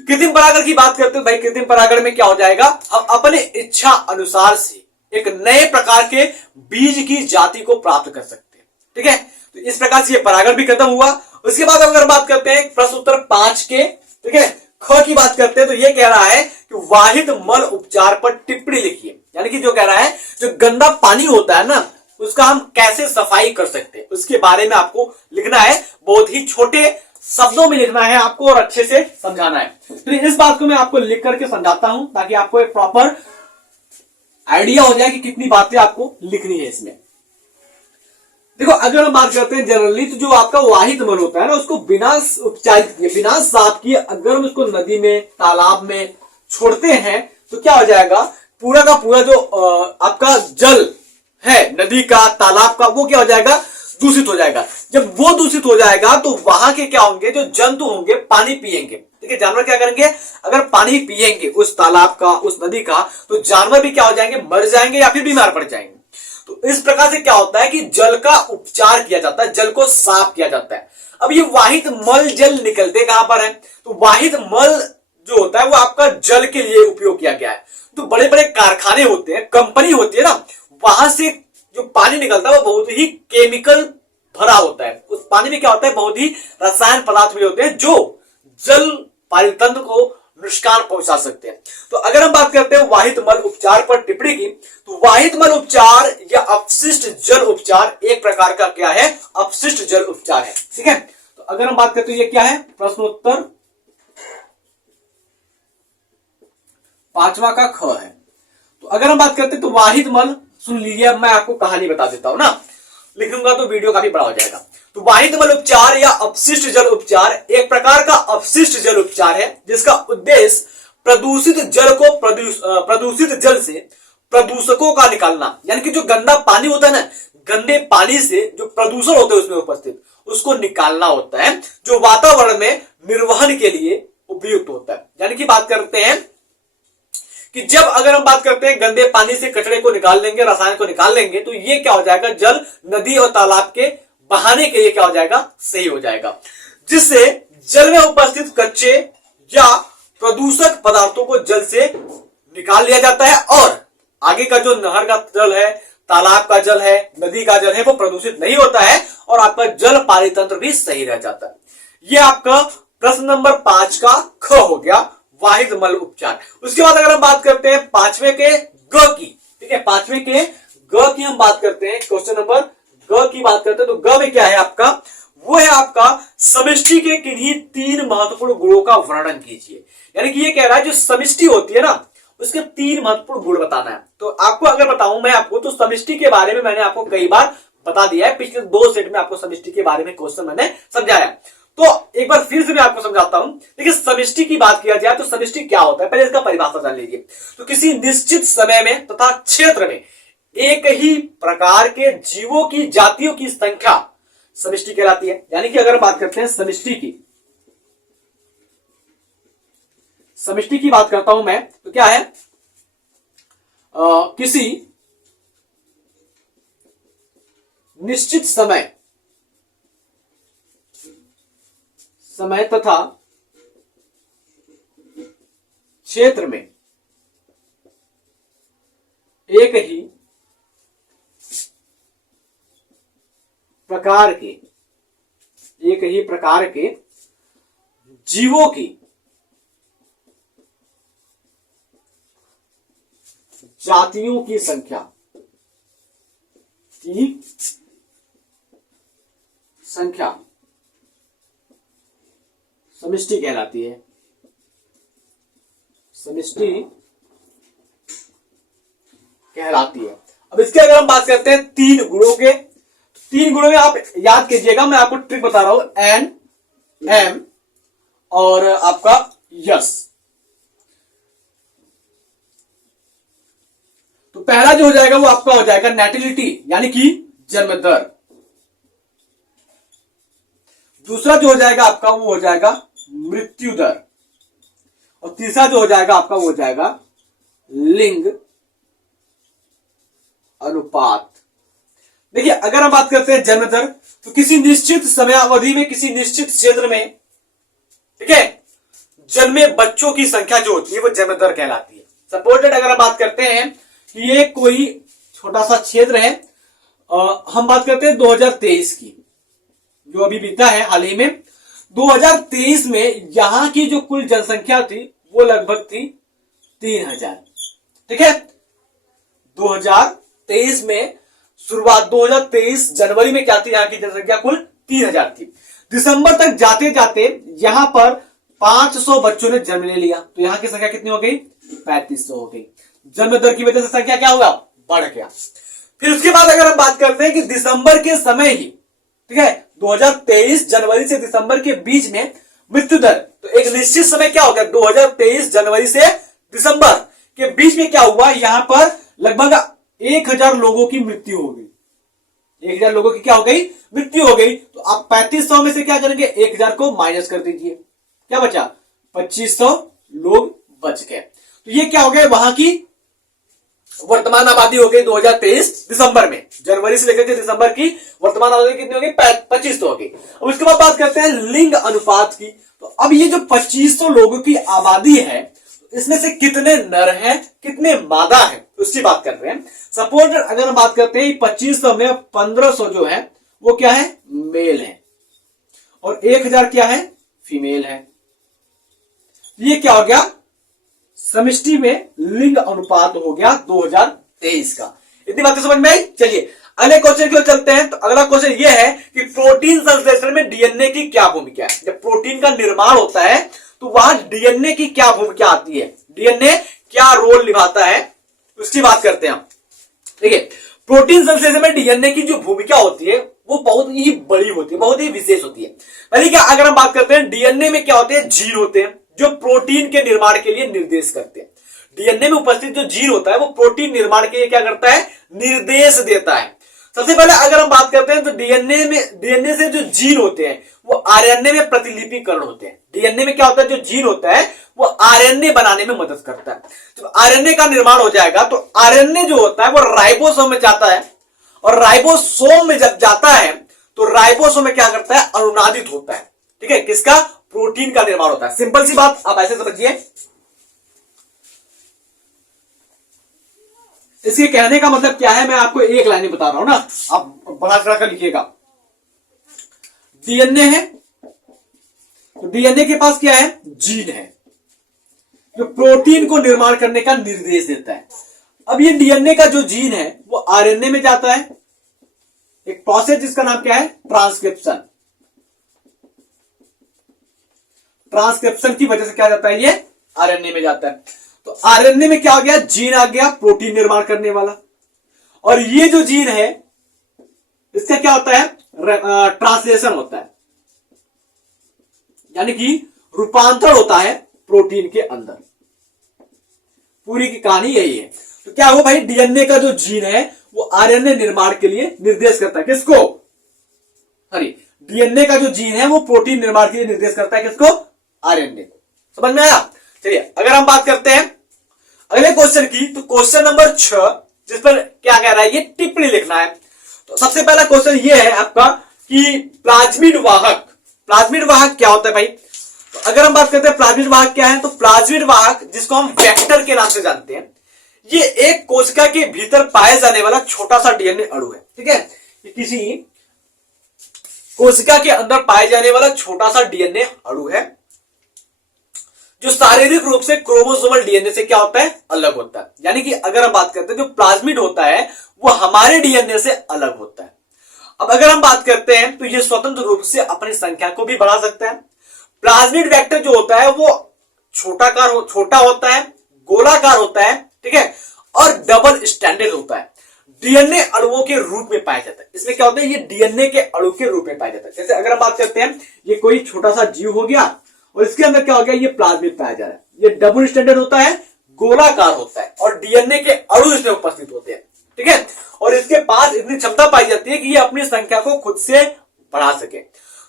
कृत्रिम परागण की बात करते हैं भाई, कृत्रिम परागण में क्या हो जाएगा, हम अपने इच्छा अनुसार से एक नए प्रकार के बीज की जाति को प्राप्त कर सकते हैं, ठीक है। तो इस प्रकार से ये परागण भी खत्म हुआ। उसके बाद अगर बात करते हैं प्रश्न उत्तर 5 के, ठीक है, ख की बात करते हैं तो ये कह रहा है कि वाहित मल उपचार पर टिप्पणी लिखिए। यानी कि जो कह रहा है जो गंदा पानी होता है ना, उसका हम कैसे सफाई कर सकते हैं उसके बारे में आपको लिखना है। बहुत ही छोटे शब्दों में लिखना है आपको और अच्छे से समझाना है। तो इस बात को मैं आपको लिख करके समझाता हूं ताकि आपको एक प्रॉपर आइडिया हो जाए कि कितनी बातें आपको लिखनी है इसमें। देखो, अगर हम बात करते हैं जनरली, तो जो आपका वाहिद मल होता है ना, उसको बिना उपचारित किए, बिना साफ किए अगर हम उसको नदी में, तालाब में छोड़ते हैं तो क्या हो जाएगा, पूरा का पूरा जो आपका जल है नदी का, तालाब का, वो क्या हो जाएगा, दूषित हो जाएगा। जब वो दूषित हो जाएगा तो वहां के क्या होंगे, जो जंतु होंगे पानी पिएंगे। ठीक है, जानवर क्या करेंगे, अगर पानी पिएंगे उस तालाब का, उस नदी का, तो जानवर भी क्या हो जाएंगे, मर जाएंगे या फिर बीमार पड़ जाएंगे। तो इस प्रकार से क्या होता है कि जल का उपचार किया जाता है, जल को साफ किया जाता है। अब ये वाहिद मल जल निकलते कहां पर है, तो वाहिद मल जो होता है वो आपका जल के लिए उपयोग किया गया है। तो बड़े बड़े कारखाने होते हैं, कंपनी होती है ना, वहां से जो पानी निकलता है वो बहुत ही केमिकल भरा होता है। उस पानी में क्या होता है, बहुत ही रसायन पदार्थ भी होते हैं जो जल पारितंत्र को नुकसान पहुंचा सकते हैं। तो अगर हम बात करते हैं वाहिद मल उपचार पर टिप्पणी की, तो वाहिद मल उपचार या अपशिष्ट जल उपचार एक प्रकार का क्या है, अपशिष्ट जल उपचार है। ठीक है, तो अगर हम बात करते हैं ये क्या है, प्रश्नोत्तर 5वां का ख है। तो अगर हम बात करते हैं तो वाहिद मल, सुन लीजिए, अब मैं आपको कहानी बता देता हूं ना, लिखूंगा तो वीडियो काफी बड़ा हो जाएगा। तो वाहिद मल उपचार या अपशिष्ट जल उपचार एक प्रकार का अपशिष्ट जल उपचार है जिसका उद्देश्य प्रदूषित जल को प्रदूषित जल से प्रदूषकों का निकालना, यानी कि जो गंदा पानी होता है ना, गंदे पानी से जो प्रदूषण होते हैं उसमें उपस्थित, उसको निकालना होता है, जो वातावरण में निर्वहन के लिए उपयुक्त होता है। यानी कि बात करते हैं कि जब अगर हम बात करते हैं गंदे पानी से कचरे को निकाल लेंगे, रसायन को निकाल लेंगे, तो ये क्या हो जाएगा, जल नदी और तालाब के बहाने के लिए क्या हो जाएगा, सही हो जाएगा, जिससे जल में उपस्थित कच्चे या प्रदूषक पदार्थों को जल से निकाल लिया जाता है और आगे का जो नहर का जल है, तालाब का जल है, नदी का जल है, वो प्रदूषित नहीं होता है और आपका जल पारितंत्र भी सही रह जाता है। ये आपका प्रश्न नंबर 5 का ख हो गया, वाहिद मल उपचार। उसके बाद अगर हम बात करते हैं 5वें के ग की, ठीक है, 5वें के ग की हम बात करते हैं, क्वेश्चन नंबर ग की बात करते हैं, तो ग में क्या है आपका, वो है आपका समष्टि के किन्हीं 3 महत्वपूर्ण गुणों का वर्णन कीजिए। यानी कि ये कह रहा है जो समष्टि होती है ना, उसके 3 महत्वपूर्ण गुण बताना है। तो आपको अगर बताऊं मैं आपको, तो समष्टि के बारे में मैंने आपको कई बार बता दिया है, पिछले 2 सेट में आपको समष्टि के बारे में क्वेश्चन मैंने समझाया। तो एक बार फिर से मैं आपको समझाता हूं। देखिए, समष्टि की बात किया जाए तो समष्टि क्या होता है, पहले इसका परिभाषा जान लीजिए। तो किसी निश्चित समय में तथा क्षेत्र में एक ही प्रकार के जीवों की जातियों की संख्या समष्टि कहलाती है। यानी कि अगर बात करते हैं समष्टि की बात करता हूं मैं, तो क्या है, किसी निश्चित समय तथा क्षेत्र में एक ही प्रकार के जीवों की जातियों की संख्या समष्टि कहलाती है। समष्टि कहलाती है। अब इसके अगर हम बात करते हैं 3 गुणों के, 3 गुणों में आप याद कीजिएगा, मैं आपको ट्रिक बता रहा हूं, एन, एम और आपका यस। तो पहला जो हो जाएगा वो आपका हो जाएगा नेटिलिटी, यानी कि जन्म दर। दूसरा जो हो जाएगा आपका वो हो जाएगा मृत्यु दर, और तीसरा जो हो जाएगा आपका वो हो जाएगा लिंग अनुपात। देखिए, अगर हम बात करते हैं जन्म दर, तो किसी निश्चित समय अवधि में किसी निश्चित क्षेत्र में, ठीक है, जन्मे बच्चों की संख्या जो होती है वो जन्म दर कहलाती है। सपोर्टेड अगर हम बात करते हैं कि ये कोई छोटा सा क्षेत्र है, हम बात करते हैं 2023 की, जो अभी बीता है हाल ही में, 2023 में यहां की जो कुल जनसंख्या थी वो लगभग थी 3000। ठीक है, 2023 में शुरुआत, 2023 जनवरी में क्या थी, यहां की जनसंख्या कुल 3000 थी। दिसंबर तक जाते जाते यहां पर 500 बच्चों ने जन्म ले लिया, तो यहां की संख्या कितनी हो गई? 3500 हो गई। जन्म दर की वजह से संख्या क्या हुआ? बढ़ गया। फिर उसके बाद अगर हम बात करते हैं कि दिसंबर के समय ही, ठीक है, 2023 जनवरी से दिसंबर के बीच में मृत्यु दर, तो एक निश्चित समय क्या हो गया? 2023 जनवरी से दिसंबर के बीच में क्या हुआ? यहां पर लगभग 1000 लोगों की मृत्यु हो गई। 1000 लोगों की क्या हो गई? मृत्यु हो गई। तो आप 3500 में से क्या करेंगे? 1000 को माइनस कर दीजिए, क्या बचा? 2500 लोग बच गए। तो ये क्या हो गया? वहां की वर्तमान आबादी हो गई 2023 दिसंबर में। जनवरी से लेकर के दिसंबर की वर्तमान आबादी कितनी हो गई? 2500 हो गई। अब उसके बाद बात करते हैं लिंग अनुपात की। तो अब ये जो 2500 लोगों की आबादी है, इसमें से कितने नर हैं, कितने मादा हैं, उसकी बात कर रहे हैं। सपोज अगर हम बात करते हैं 2500 में 1500 जो है वो क्या है? मेल है, और 1000 क्या है? फीमेल है। ये क्या हो गया? समष्टि में लिंग अनुपात हो गया 2023 का। इतनी बातें समझ में आई? चलिए अगले क्वेश्चन की ओर चलते हैं। तो अगला क्वेश्चन ये है कि प्रोटीन संश्लेषण में डीएनए की क्या भूमिका है? जब प्रोटीन का निर्माण होता है तो वहां डीएनए की क्या भूमिका आती है? डीएनए क्या रोल निभाता है, उसकी बात करते हैं हम। देखिए, प्रोटीन संश्लेषण में डीएनए की जो भूमिका होती है वो बहुत ही बड़ी होती है, बहुत ही विशेष होती है। पहले क्या, अगर हम बात करते हैं डीएनए में क्या होते हैं? जीन होते हैं जो प्रोटीन के निर्माण के लिए निर्देश करते हैं। डीएनए में उपस्थित जो जीन होता है वो प्रोटीन निर्माण के लिए क्या करता है? निर्देश देता है। सबसे पहले अगर हम बात करते हैं तो डीएनए से जो जीन होते हैं वो आरएनए में प्रतिलिपिकरण होते हैं। डीएनए में क्या होता है? जो जीन होता है वो आरएनए बनाने में मदद करता है। जब आरएनए का निर्माण हो जाएगा तो आरएनए जो होता है वो राइबोसोम में जाता है, और राइबोसोम में जब जाता है तो राइबोसोम में क्या करता है? अनुनादित होता है। ठीक है, किसका? प्रोटीन का निर्माण होता है। सिंपल सी बात, आप ऐसे समझिए। इसके कहने का मतलब क्या है, मैं आपको एक लाइन में बता रहा हूं ना, आप बड़ा चढ़ा कर लिखिएगा। डीएनए है, तो डीएनए के पास क्या है? जीन है जो प्रोटीन को निर्माण करने का निर्देश देता है। अब ये डीएनए का जो जीन है वो आरएनए में जाता है, एक प्रोसेस जिसका नाम क्या है? ट्रांसक्रिप्शन। ट्रांसक्रिप्शन की वजह से क्या जाता है? ये आरएनए में जाता है। तो आरएनए में क्या हो गया? जीन आ गया प्रोटीन निर्माण करने वाला, और ये जो जीन है इसका क्या होता है? ट्रांसलेशन होता है, यानी कि रूपांतरण होता है प्रोटीन के अंदर। पूरी की कहानी यही है। तो क्या हो भाई? डीएनए का जो जीन है वो आरएनए निर्माण के लिए निर्देश करता है। किसको? सॉरी, डीएनए का जो जीन है वो प्रोटीन निर्माण के लिए निर्देश करता है। किसको? आरएनए को। समझ में आया? चलिए अगर हम बात करते हैं अगले क्वेश्चन की, तो क्वेश्चन नंबर 6 जिस पर क्या कह रहा है? ये टिप्पणी लिखना है। तो सबसे पहला क्वेश्चन ये है आपका कि प्लाज्मिड वाहक। प्लाज्मिड वाहक क्या होता है भाई? तो अगर हम बात करते हैं प्लाज्मिड वाहक क्या है, तो प्लाज्मिड वाहक जिसको हम वेक्टर के नाम से जानते हैं, ये एक कोशिका के भीतर पाए जाने वाला छोटा सा डीएनए अणु है। ठीक है, ये किसी कोशिका के अंदर पाए जाने वाला छोटा सा डीएनए अणु है जो शारीरिक रूप से क्रोमोसोमल डीएनए से क्या होता है? अलग होता है। यानी कि अगर हम बात करते हैं जो प्लाज्मिड होता है वो हमारे डीएनए से अलग होता है। अब अगर हम बात करते हैं तो ये स्वतंत्र रूप से अपनी संख्या को भी बढ़ा सकता है। प्लाज्मिड वेक्टर जो होता है वो छोटा होता है, गोलाकार होता है, ठीक है, और डबल स्टैंडर्ड होता है। डीएनए अणुओं के रूप में पाया जाता है। इसमें क्या होता है? ये डीएनए के अणु के रूप में पाया जाता है। जैसे अगर हम बात करते हैं ये कोई छोटा सा जीव हो गया और इसके अंदर क्या हो गया? ये प्लाज्मिड पाया जा रहा है। ये डबल स्टैंडर्ड होता है, गोलाकार होता है, और डीएनए के अणु इसमें उपस्थित होते हैं। ठीक है, और इसके पास इतनी क्षमता पाई जाती है कि ये अपनी संख्या को खुद से बढ़ा सके।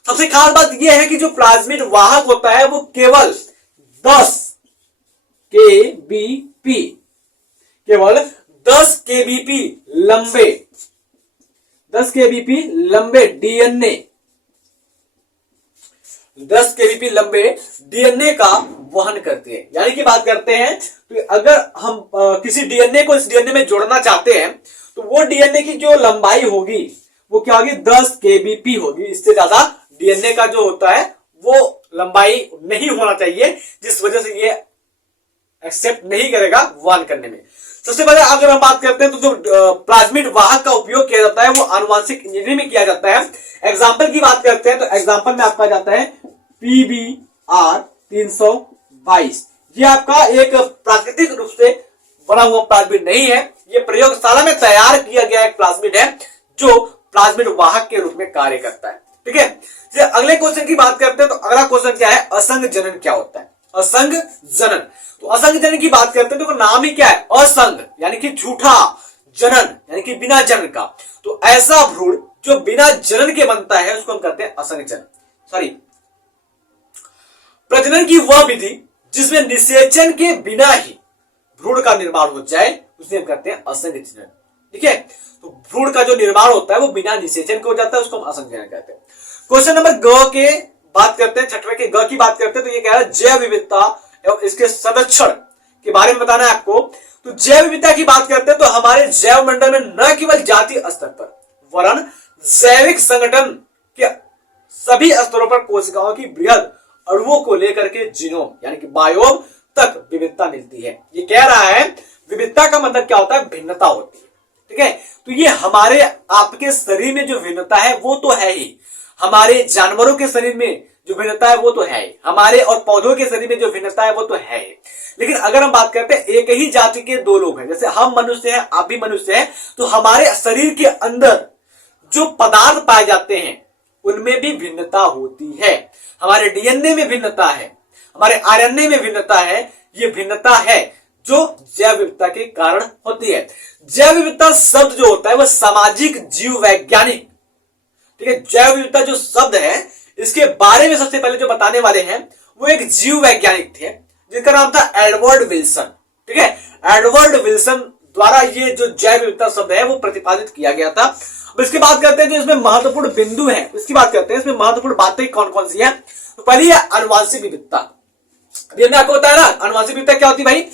सबसे खास बात यह है कि जो प्लाज्मिड वाहक होता है वो केवल 10 केबीपी, केवल 10 केबीपी लंबे, 10 केबीपी लंबे डीएनए, 10 केबीपी लंबे डीएनए का वहन करते हैं। यानी कि बात करते हैं तो अगर हम किसी डीएनए को इस डीएनए में जोड़ना चाहते हैं तो वो डीएनए की जो लंबाई होगी वो क्या होगी? 10 केबीपी होगी। इससे ज्यादा डीएनए का जो होता है वो लंबाई नहीं होना चाहिए, जिस वजह से ये एक्सेप्ट नहीं करेगा वहन करने में। सबसे पहले अगर हम बात करते हैं तो जो प्लाज्मिड वाहक का उपयोग किया जाता है वो आनुवांशिक इंजीनियरिंग में किया जाता है। एग्जाम्पल की बात करते हैं तो एग्जाम्पल में आपका जाता है PBR 322। ये आपका एक प्राकृतिक रूप से बना हुआ प्लाज्मिड नहीं है, ये प्रयोगशाला में तैयार किया गया एक प्लाज्मिड है जो प्लाज्मिड वाहक के रूप में कार्य करता है। ठीक है, अगले क्वेश्चन की बात करते हैं तो अगला क्वेश्चन क्या है, असंग जनन क्या होता है? असंग जनन, तो असंग जनन की बात करते हैं तो नाम ही क्या है, असंग यानी कि झूठा, जनन यानी कि बिना जनन का। तो ऐसा भ्रूण जो बिना जनन के बनता है उसको हम कहते हैं असंग जनन। सॉरी, प्रजनन की वह विधि जिसमें निषेचन के बिना ही भ्रूण का निर्माण हो जाए उसे हम कहते हैं असंग जनन। ठीक है, तो भ्रूण का जो निर्माण होता है वो बिना निषेचन के हो जाता है, उसको हम असंग जनन कहते हैं। क्वेश्चन नंबर ग के बात करते हैं, छठवें के ग की बात करते हैं तो ये कह रहा है जैव विविधता एवं इसके संरक्षण के बारे में बताना है आपको। तो जैव विविधता की बात करते हैं तो हमारे जैव मंडल में न केवल जातीय स्तर पर वरन जैविक संगठन के सभी स्तरों पर कोशिकाओं की बृहद अणुओं को लेकर के जीनोम यानी कि बायोम तक विविधता मिलती है। ये कह रहा है विविधता का मतलब क्या होता है, भिन्नता होती है। ठीक है, तो ये हमारे आपके शरीर में जो भिन्नता है वो तो है ही, हमारे जानवरों के शरीर में जो भिन्नता है वो तो है ही, हमारे और पौधों के शरीर में जो भिन्नता है वो तो है ही। लेकिन अगर हम बात करते हैं एक ही जाति के दो लोग हैं, जैसे हम मनुष्य हैं आप भी मनुष्य हैं, तो हमारे शरीर के अंदर जो पदार्थ पाए जाते हैं उनमें भी भिन्नता होती है। हमारे डीएनए में भिन्नता है, हमारे आरएनए में भिन्नता है, ये भिन्नता है जो जैव विविधता के कारण होती है। जैव विविधता शब्द जो होता है वह सामाजिक जीव वैज्ञानिक, ठीक है, जैव विविधता जो शब्द है इसके बारे में सबसे पहले जो बताने वाले हैं वो एक जीव वैज्ञानिक थे जिनका नाम था एडवर्ड विल्सन। ठीक है, एडवर्ड विल्सन द्वारा ये जो जैव विविधता शब्द है वो प्रतिपादित किया गया था। अब इसकी बात करते हैं जो इसमें महत्वपूर्ण बिंदु है, इसकी बात करते हैं इसमें महत्वपूर्ण बातें कौन कौन सी है। तो पहली है अनुवांशिक विविधता। अभी हमने आपको बताया ना अनुवांशिक विविधता क्या होती है भाई,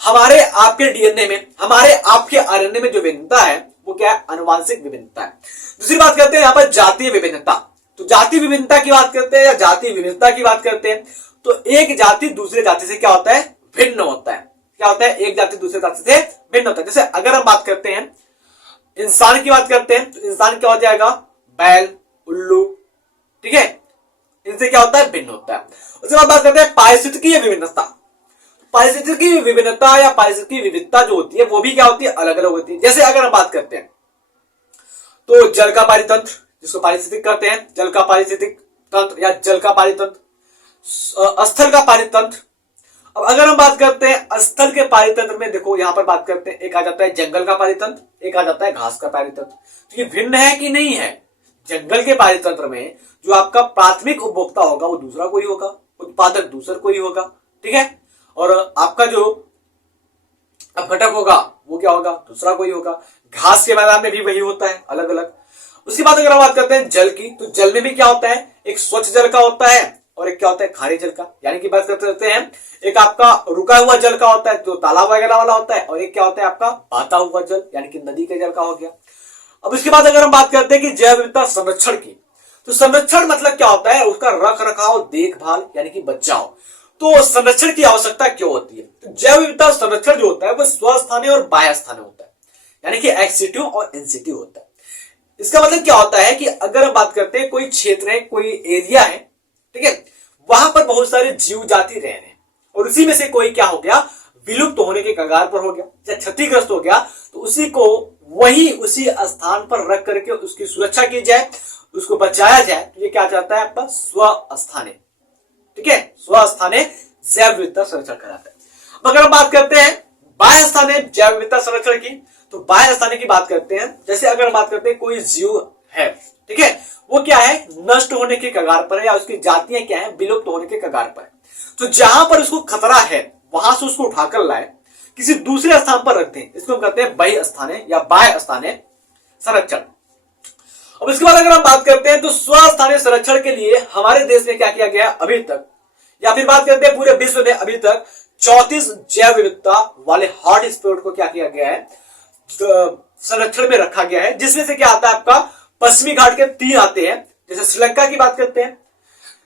हमारे आपके डीएनए में, हमारे आपके आरएनए में जो विभिन्नता है वो क्या है, अनुवांशिक विभिन्नता है। दूसरी बात करते हैं यहाँ पर जातीय विभिन्नता। तो जातीय विभिन्नता की बात करते हैं या जातीय विविधता की बात करते हैं तो एक जाति दूसरे जाति से क्या होता है, भिन्न होता है। क्या होता है, एक जाति दूसरे जाति से भिन्न होता है। जैसे अगर हम बात करते हैं इंसान की बात करते हैं तो इंसान क्या हो जाएगा, बैल, उल्लू, ठीक है, इनसे क्या होता है, भिन्न होता है। उसके बाद बात करते हैं पारिस्थितिकीय विभिन्नता। पारिस्थितिकीय विभिन्नता या पारिस्थितिकीय विविधता जो होती है वो भी क्या होती है, अलग अलग होती है। जैसे अगर हम बात करते हैं तो जल का पारितंत्र जिसको पारिस्थितिक कहते हैं, जल का पारिस्थितिक तंत्र या जल का पारितंत्र, स्थल का पारितंत्र। अब अगर हम बात करते हैं स्थल के पारितंत्र में देखो यहां पर बात करते हैं एक आ जाता है जंगल का पारितंत्र, एक आ जाता है घास का पारितंत्र। तो ये भिन्न है कि नहीं है, जंगल के पारितंत्र में जो आपका प्राथमिक उपभोक्ता होगा वो दूसरा कोई होगा, उत्पादक दूसरा कोई होगा, ठीक है, और आपका जो घटक होगा वो क्या होगा, दूसरा कोई होगा। घास के मैदान में भी वही होता है, अलग अलग। उसके बाद अगर हम बात करते हैं जल की, तो जल में भी क्या होता है, एक स्वच्छ जल का होता है और एक क्या होता है, खारे जल का। यानी कि बात करते हैं एक आपका रुका हुआ जल का होता है जो तालाब वगैरह वाला होता है, और एक क्या होता है आपका बहता हुआ जल यानी कि नदी के जल का हो गया। अब इसके बाद अगर हम बात करते हैं कि जैव विविधता संरक्षण की, तो संरक्षण मतलब क्या होता है, उसका रख रखाव, देखभाल यानी कि बचाव। तो संरक्षण की आवश्यकता क्यों होती है, तो जैव विविधता संरक्षण जो होता है वह स्वस्थानीय और बाह्य स्थानीय होता है, यानी कि एक्सिटिव और इनसिटिव होता है। इसका मतलब क्या होता है कि अगर हम बात करते हैं कोई क्षेत्र है, कोई एरिया है, ठीक है, वहां पर बहुत सारे जीव जाति रह रहे हैं और उसी में से कोई क्या हो गया, विलुप्त होने के कगार पर हो गया या क्षतिग्रस्त हो गया, तो उसी को वही उसी स्थान पर रख करके उसकी सुरक्षा की जाए, उसको बचाया जाए। तो ये क्या चाहता है आपका स्वस्थाने, ठीक है, स्वस्थाने जैव विविधता संरक्षण कराता है। अब अगर हम बात करते हैं बाह्य स्थाने जैव विविधता संरक्षण की, तो बाह्य स्थाने की बात करते हैं, जैसे अगर हम बात करते हैं कोई जीव है, ठीक है, वो क्या है, नष्ट होने के कगार पर है या उसकी जातियां क्या है, विलुप्त होने के कगार पर है। तो जहां पर उसको खतरा है वहां से उसको उठाकर लाए, किसी दूसरे स्थान पर रखते हैं, इसको हम कहते हैं बाह्य स्थाने या बाह्य स्थाने संरक्षण। अब इसके बाद अगर हम बात करते हैं तो स्वस्थानीय संरक्षण के लिए हमारे देश में क्या किया गया अभी तक, या फिर बात करते हैं पूरे विश्व में अभी तक 34 जैव विविधता वाले हॉट स्पॉट को क्या किया गया है, संरक्षण में रखा गया है। जिसमें से क्या आता है आपका पश्चिमी घाट के 3 आते हैं, जैसे श्रीलंका की बात करते हैं,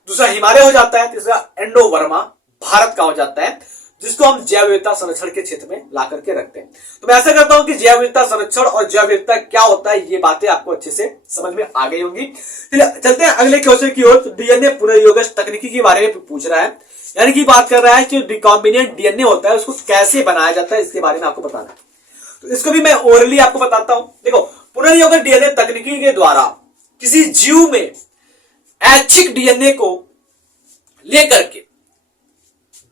दूसरा हिमालय हो जाता है, तीसरा इंडो वर्मा भारत का हो जाता है, जिसको हम जैव विविधता संरक्षण के क्षेत्र में ला करके रखते हैं। तो मैं ऐसा करता हूं कि जैव विविधता संरक्षण और जैव विविधता क्या होता है, ये बातें आपको अच्छे से समझ में आ गई होंगी। चलते हैं अगले क्वेश्चन की ओर। तो डीएनए पुनर्योगज तकनीकी के बारे में पूछ रहा है, यानी कि बात कर रहा है कि रिकॉम्बिनेंट डीएनए होता है उसको कैसे बनाया जाता है, इसके बारे में आपको बताना है। तो इसको भी मैं ओरली आपको बताता हूं। देखो, पुनर्योगज डीएनए तकनीकी के द्वारा किसी जीव में ऐच्छिक डीएनए को लेकर के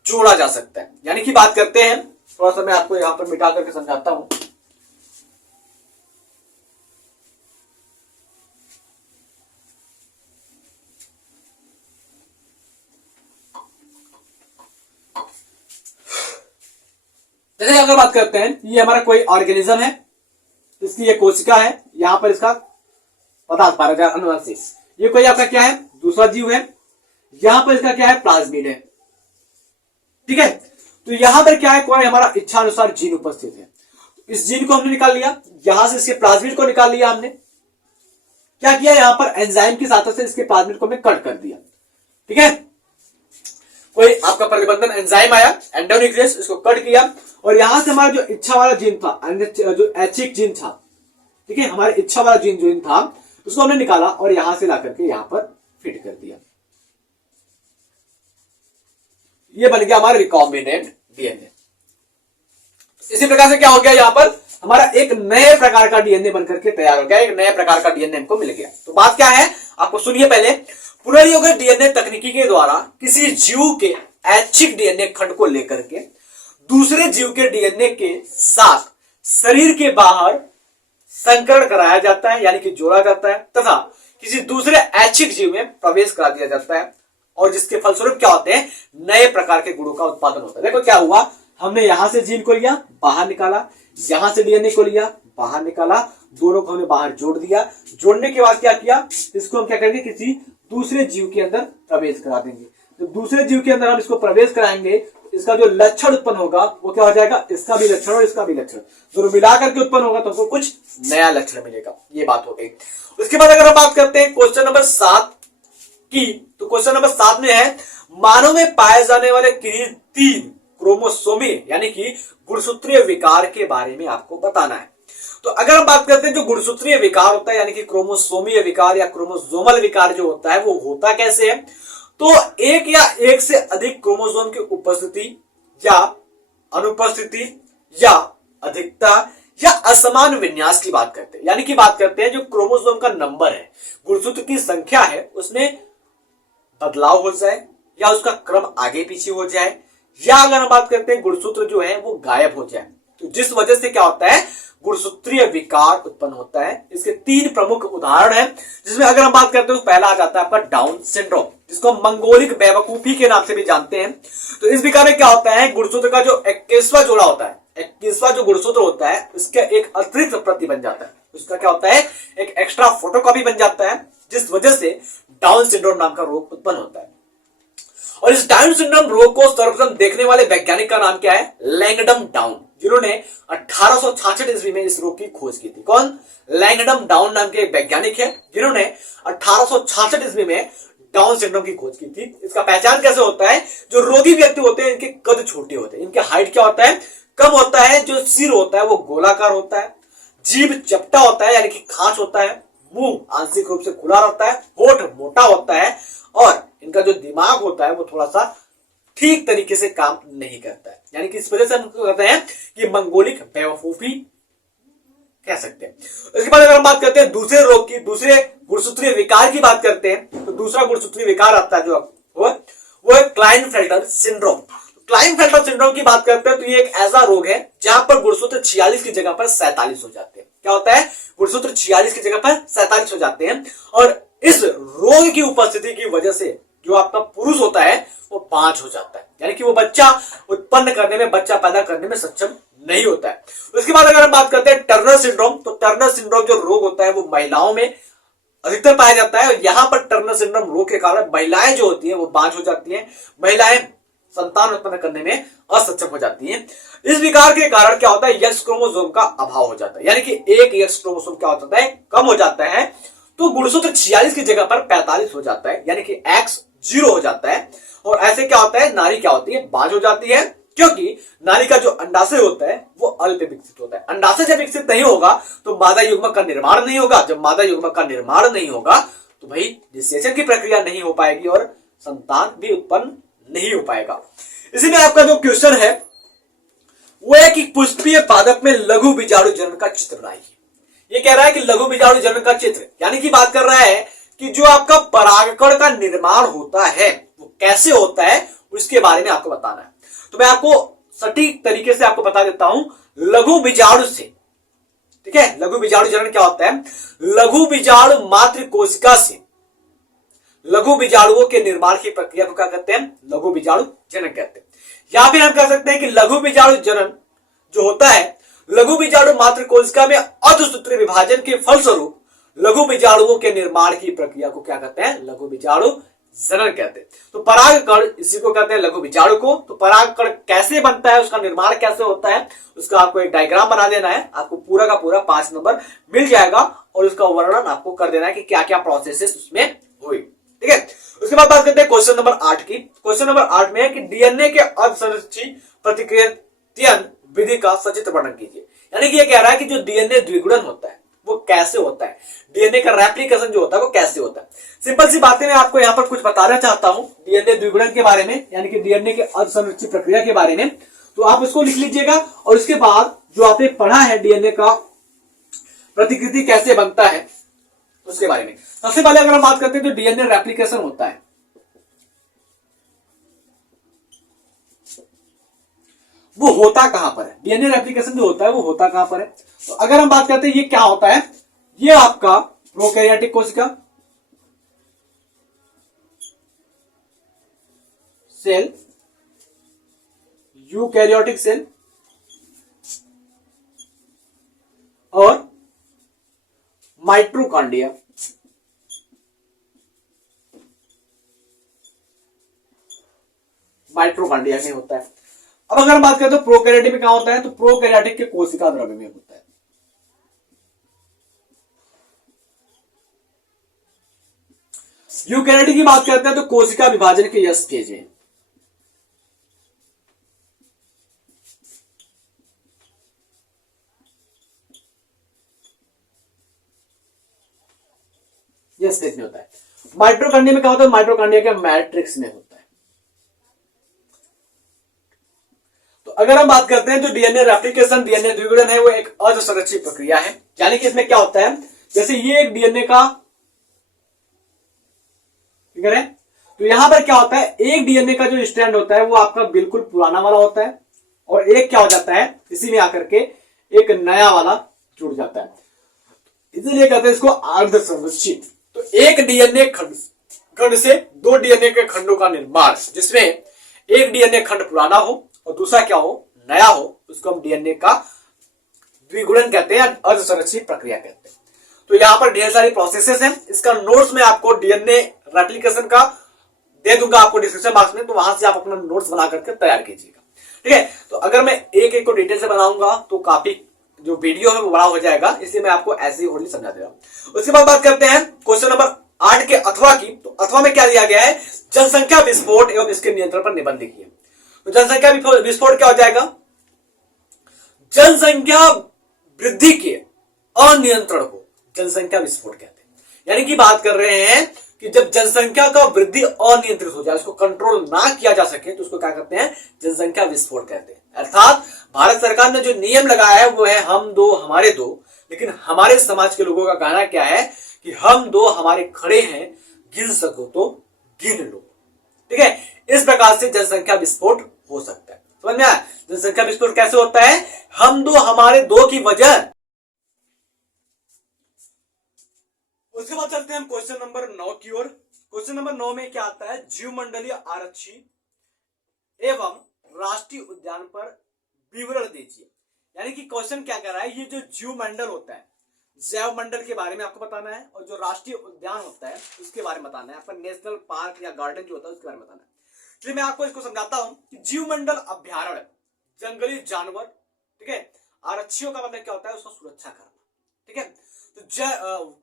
जोड़ा जा सकता है। यानी कि बात करते हैं, थोड़ा सा मैं आपको यहां पर मिटा करके समझाता हूं। जैसे अगर बात करते हैं, ये हमारा कोई ऑर्गेनिज्म है, इसकी ये कोशिका है, यहां पर इसका पदार्थ पाया गया अनुवंशिक। ये कोई आपका क्या है, दूसरा जीव है, यहां पर इसका क्या है, प्लाज्मिड है। ठीक है, तो यहां पर क्या है, कोई हमारा इच्छा अनुसार जीन उपस्थित है। इस जीन को हमने निकाल लिया, यहां से इसके प्लाज्मिड को निकाल लिया हमने। क्या किया, यहां पर एंजाइम की सहायता से इसके प्लाज्मिड को हमने कट कर दिया। ठीक है, कोई आपका प्रतिबंधन एंजाइम आया, एंडोन्यूक्लियस, इसको कट किया और यहां से हमारा जो इच्छा वाला जीन था, जो ऐच्छिक जीन था, ठीक है, हमारे इच्छा वाला जीन था, उसको हमने निकाला और यहां से लाकर के यहां पर फिट कर दिया। ये बन गया हमारा रिकॉम्बिनेंट डीएनए। इसी प्रकार से क्या हो गया, यहां पर हमारा एक नए प्रकार का डीएनए बनकर के तैयार हो गया, एक नए प्रकार का डीएनए हमको मिल गया। तो बात क्या है, आपको सुनिए पहले। पुनर्योगज डीएनए तकनीकी के द्वारा किसी जीव के ऐच्छिक डीएनए खंड को लेकर के दूसरे जीव के डीएनए के साथ शरीर के बाहर संकरण कराया जाता है, यानी कि जोड़ा जाता है, तथा किसी दूसरे ऐच्छिक जीव में प्रवेश करा दिया जाता है, और जिसके फलस्वरूप क्या होते हैं, नए प्रकार के गुणों का उत्पादन होता है। देखो क्या हुआ, हमने यहां से जीन को लिया, बाहर निकाला, यहां से डीएनए को लिया, बाहर निकाला, दोनों को हमने बाहर जोड़ दिया। जोड़ने के बाद क्या किया, इसको हम क्या करेंगे, किसी दूसरे जीव के अंदर प्रवेश करा देंगे। तो दूसरे जीव के अंदर हम इसको प्रवेश कराएंगे, इसका जो लक्षण उत्पन्न होगा वो क्या हो जाएगा, इसका भी लक्षण और इसका भी लक्षण दोनों मिलाकर के उत्पन्न होगा, तो हमको कुछ नया लक्षण मिलेगा। ये बात हो गई। उसके बाद अगर हम बात करते हैं क्वेश्चन नंबर 7 की, तो क्वेश्चन नंबर 7 में है, मानव में पाए जाने वाले किन्हीं 3 क्रोमोसोमी यानी कि गुणसूत्रीय विकार के बारे में आपको बताना है। तो अगर हम बात करते हैं, जो गुणसूत्रीय विकार होता है यानी कि क्रोमोसोमीय विकार या क्रोमोसोमल विकार जो होता है, वो होता कैसे है, तो एक या एक से अधिक क्रोमोसोम की उपस्थिति या अनुपस्थिति या अधिकता या असमान विन्यास की बात करते हैं। यानी कि बात करते हैं, जो क्रोमोसोम का नंबर है, गुणसूत्र की संख्या है, उसमें बदलाव हो जाए या उसका क्रम आगे पीछे हो जाए, या अगर हम बात करते हैं गुणसूत्र जो है वो गायब हो जाए, तो जिस वजह से क्या होता है, गुणसूत्रीय विकार उत्पन्न होता है। इसके 3 प्रमुख उदाहरण हैं, जिसमें अगर हम बात करते हैं तो पहला आ जाता है आपका डाउन सिंड्रोम, जिसको हम मंगोलिक बेवकूफी के नाम से भी जानते हैं। तो इस विकार में क्या होता है, गुणसूत्र का जो 21वां जोड़ा होता है, 21वां जो गुणसूत्र होता है, उसका एक अतिरिक्त प्रति बन जाता है, उसका क्या होता है, एक एक्स्ट्रा फोटोकॉपी बन जाता है, जिस वजह से डाउन सिंड्रोम नाम का रोग उत्पन्न होता है। और इस डाउन सिंड्रोम रोग को सर्वप्रथम देखने वाले वैज्ञानिक का नाम क्या है, लैंगडम डाउन, जिन्होंने 1866 ईस्वी में इस रोग की खोज की थी। कौन, लैंगडम डाउन नाम के एक वैज्ञानिक है, जिन्होंने 1866 ईस्वी में डाउन सिंड्रोम की खोज की थी। इसका पहचान कैसे होता है, जो रोगी व्यक्ति होते हैं, इनके कद छोटे होते हैं, इनके हाइट क्या होता है, कम होता है, जो सिर होता है वो गोलाकार होता है, जीभ चपटा होता है यानी कि खांच होता है, मुंह आंशिक रूप से खुला रहता है, होठ मोटा होता है, और इनका जो दिमाग होता है वो थोड़ा सा ठीक तरीके से काम नहीं करता है। यानी कि इस वजह से हम कहते हैं कि मंगोलिक बेवकूफी कह सकते हैं। इसके बाद अगर हम बात करते हैं दूसरे रोग की, दूसरे गुणसूत्रीय विकार की बात करते हैं, तो दूसरा गुणसूत्रीय विकार आता है जो वो है क्लाइनफेल्टर सिंड्रोम। क्लाइनफेल्टर सिंड्रोम की बात करते हैं तो ये एक ऐसा रोग है जहां पर गुणसूत्र 46 की जगह पर 47 हो जाते हैं। क्या होता है, गुणसूत्र 46 की जगह पर 47 हो जाते हैं, और इस रोग की उपस्थिति की वजह से जो आपका पुरुष होता है वो 5 हो जाता है, यानी कि वो बच्चा उत्पन्न करने में, बच्चा पैदा करने में सक्षम नहीं होता है। उसके बाद अगर हम बात करते हैं टर्नर सिंड्रोम, तो टर्नर सिंड्रोम जो रोग होता है वो महिलाओं में अधिकतर पाया जाता है, और यहां पर टर्नर सिंड्रोम रोग के कारण महिलाएं जो होती हैं वो 5 हो जाती हैं, महिलाएं संतान उत्पन्न करने में असक्षम हो जाती हैं। इस विकार के कारण क्या होता है, एक्स क्रोमोसोम का अभाव हो जाता है, यानी कि एक एक्स क्रोमोसोम क्या होता है, कम हो जाता है, तो गुणसूत्र 46 की जगह पर 45 हो जाता है, यानी कि एक्स 0 हो जाता है। और ऐसे क्या होता है, नारी क्या होती है, बाज हो जाती है। क्योंकि नारी का जो अंडाशय होता है वो अल्प विकसित होता है। अंडाशय जब विकसित नहीं होगा तो मादा युग्मक का निर्माण नहीं होगा। जब मादा युग्मक का निर्माण नहीं होगा तो भाई निषेचन की प्रक्रिया नहीं हो पाएगी और संतान भी उत्पन्न नहीं हो पाएगा। इसी में आपका जो क्वेश्चन है वो है कि पुष्पीय पादप में लघु बीजाणु जनन का चित्र बनाइए। ये कह रहा है कि लघु बीजाणु जनन का चित्र, यानी कि बात कर रहा है कि जो आपका परागकण का निर्माण होता है वो कैसे होता है उसके बारे में आपको बताना है। तो मैं आपको सटीक तरीके से आपको बता देता हूं लघु बीजाणु से। ठीक है, लघु बीजाणु जनन क्या होता है? लघु बीजाणु मातृ कोशिका से लघु बीजाणुओं के निर्माण की प्रक्रिया को क्या कहते हैं? लघु बीजाणु जनन कहते हैं। या फिर हम कह सकते हैं कि लघु बीजाणु जनन जो होता है लघु बीजाणु मातृ कोशिका में अर्धसूत्रीय विभाजन के फलस्वरूप लघु बीजाणुओं के निर्माण की प्रक्रिया को क्या कहते हैं? लघु बीजाणु जनन कहते हैं। तो परागकण इसी को कहते हैं लघु बीजाणु को। तो परागकण कैसे बनता है, उसका निर्माण कैसे होता है, उसका आपको एक डायग्राम बना देना है। आपको पूरा का पूरा 5 नंबर मिल जाएगा और उसका वर्णन आपको कर देना है कि क्या क्या प्रोसेसेस उसमें हुई। ठीक है, उसके बाद बात करते हैं क्वेश्चन नंबर 8 की। क्वेश्चन नंबर 8 में है कि डीएनए के अर्धसंरचित प्रतिकृतियन विधि का सचित्र वर्णन कीजिए। यानी कि ये कह रहा है कि जो डीएनए द्विगुणन होता है वो कैसे होता है, डीएनए का रेप्लिकेशन जो होता है वो कैसे होता है। सिंपल सी बातें मैं आपको यहाँ पर कुछ बताना चाहता हूं डीएनए द्विगुणन के बारे में, यानी कि डीएनए के अर्धसंरचित प्रक्रिया के बारे में। तो आप इसको लिख लीजिएगा और उसके बाद जो आपने पढ़ा है डीएनए का प्रतिकृति कैसे बनता है उसके बारे में। सबसे पहले अगर हम बात करते हैं तो डीएनए रेप्लिकेशन होता है, वो होता कहां पर है? डीएनए रेप्लिकेशन जो होता है वो होता कहां पर है? तो अगर हम बात करते हैं ये क्या होता है, ये आपका प्रोकैरियोटिक कोशिका, सेल, यूकैरियोटिक सेल और माइटोकॉन्ड्रिया। माइटोकॉन्ड्रिया में होता है। अब अगर हम बात करें तो प्रोकैरियोटिक में क्या होता है, तो प्रोकैरियोटिक के कोशिका द्रव्य में होता है। यूकैरियोटिक की बात करते हैं तो कोशिका विभाजन के यस स्टेज है। यस स्टेज में होता है। माइटोकॉन्ड्रिया में क्या होता है? माइटोकॉन्ड्रिया के मैट्रिक्स में होता है। तो अगर हम बात करते हैं जो डीएनए रेप्लिकेशन, डीएनए द्विगुणन है वो एक अर्धसंरचित प्रक्रिया है। यानी कि इसमें क्या होता है, जैसे ये एक डीएनए का फिगर है, तो यहां पर क्या होता है, एक डीएनए का जो स्ट्रैंड होता है वो आपका बिल्कुल पुराना वाला होता है और एक क्या हो जाता है, इसी में आकर के एक नया वाला जुड़ जाता है, इसीलिए कहते हैं इसको अर्धसंरचित। तो एक डीएनए खंड से 2 डीएनए के खंडों का निर्माण, जिसमें एक डीएनए खंड पुराना हो और दूसरा क्या हो, नया हो, उसको हम डीएनए का द्विगुणन कहते हैं, अर्धसंरचित प्रक्रिया कहते हैं। तो यहां पर ढेर सारी प्रोसेसेस हैं। इसका नोट्स में आपको डीएनए रेप्लिकेशन का दे दूंगा आपको डिस्क्रिप्शन बॉक्स में, तो वहां से आप अपना नोट्स बना करके तैयार कीजिएगा। ठीक है, तो अगर मैं एक एक को डिटेल से बनाऊंगा तो काफी जो वीडियो है वो बड़ा हो जाएगा, इसलिए मैं आपको ऐसे ही ओनली समझा दे रहा हूं। उसके बाद बात करते हैं क्वेश्चन नंबर 8 के अथवा की। तो अथवा में क्या दिया गया है, जनसंख्या विस्फोट एवं इसके नियंत्रण पर निबंध लिखिए। तो जनसंख्या विस्फोट क्या हो जाएगा, जनसंख्या वृद्धि के अनियंत्रण को जनसंख्या विस्फोट कहते हैं। यानी कि बात कर रहे हैं कि जब जनसंख्या का वृद्धि अनियंत्रित हो जाए, उसको कंट्रोल ना किया जा सके, तो उसको क्या कहते हैं, जनसंख्या विस्फोट कहते हैं। अर्थात भारत सरकार ने जो नियम लगाया है वो है हम दो हमारे दो, लेकिन हमारे समाज के लोगों का कहना क्या है कि हम दो हमारे खड़े हैं, गिन सको तो गिन लो। ठीक है, इस प्रकार से जनसंख्या विस्फोट हो सकता है। समझ में आया? जनसंख्या विस्फोट कैसे होता है, हम दो हमारे दो की वजह। उसके बाद चलते हैं हम क्वेश्चन नंबर 9 की ओर। क्वेश्चन नंबर 9 में क्या आता है, जीवमंडलीय आरक्षी एवं राष्ट्रीय उद्यान पर विवरण दीजिए। यानी कि क्वेश्चन क्या कर रहा है, ये जो जीवमंडल होता है, जैव मंडल के बारे में आपको बताना है, और जो राष्ट्रीय उद्यान होता है उसके बारे में बताना है, आपका नेशनल पार्क या गार्डन जो होता है उसके बारे में बताना है। इसलिए मैं आपको इसको समझाता हूं कि जीवमंडल अभ्यारण्य जंगली जानवर, ठीक है, आरक्षियों का मतलब क्या होता है, उसको सुरक्षा करना। ठीक है, तो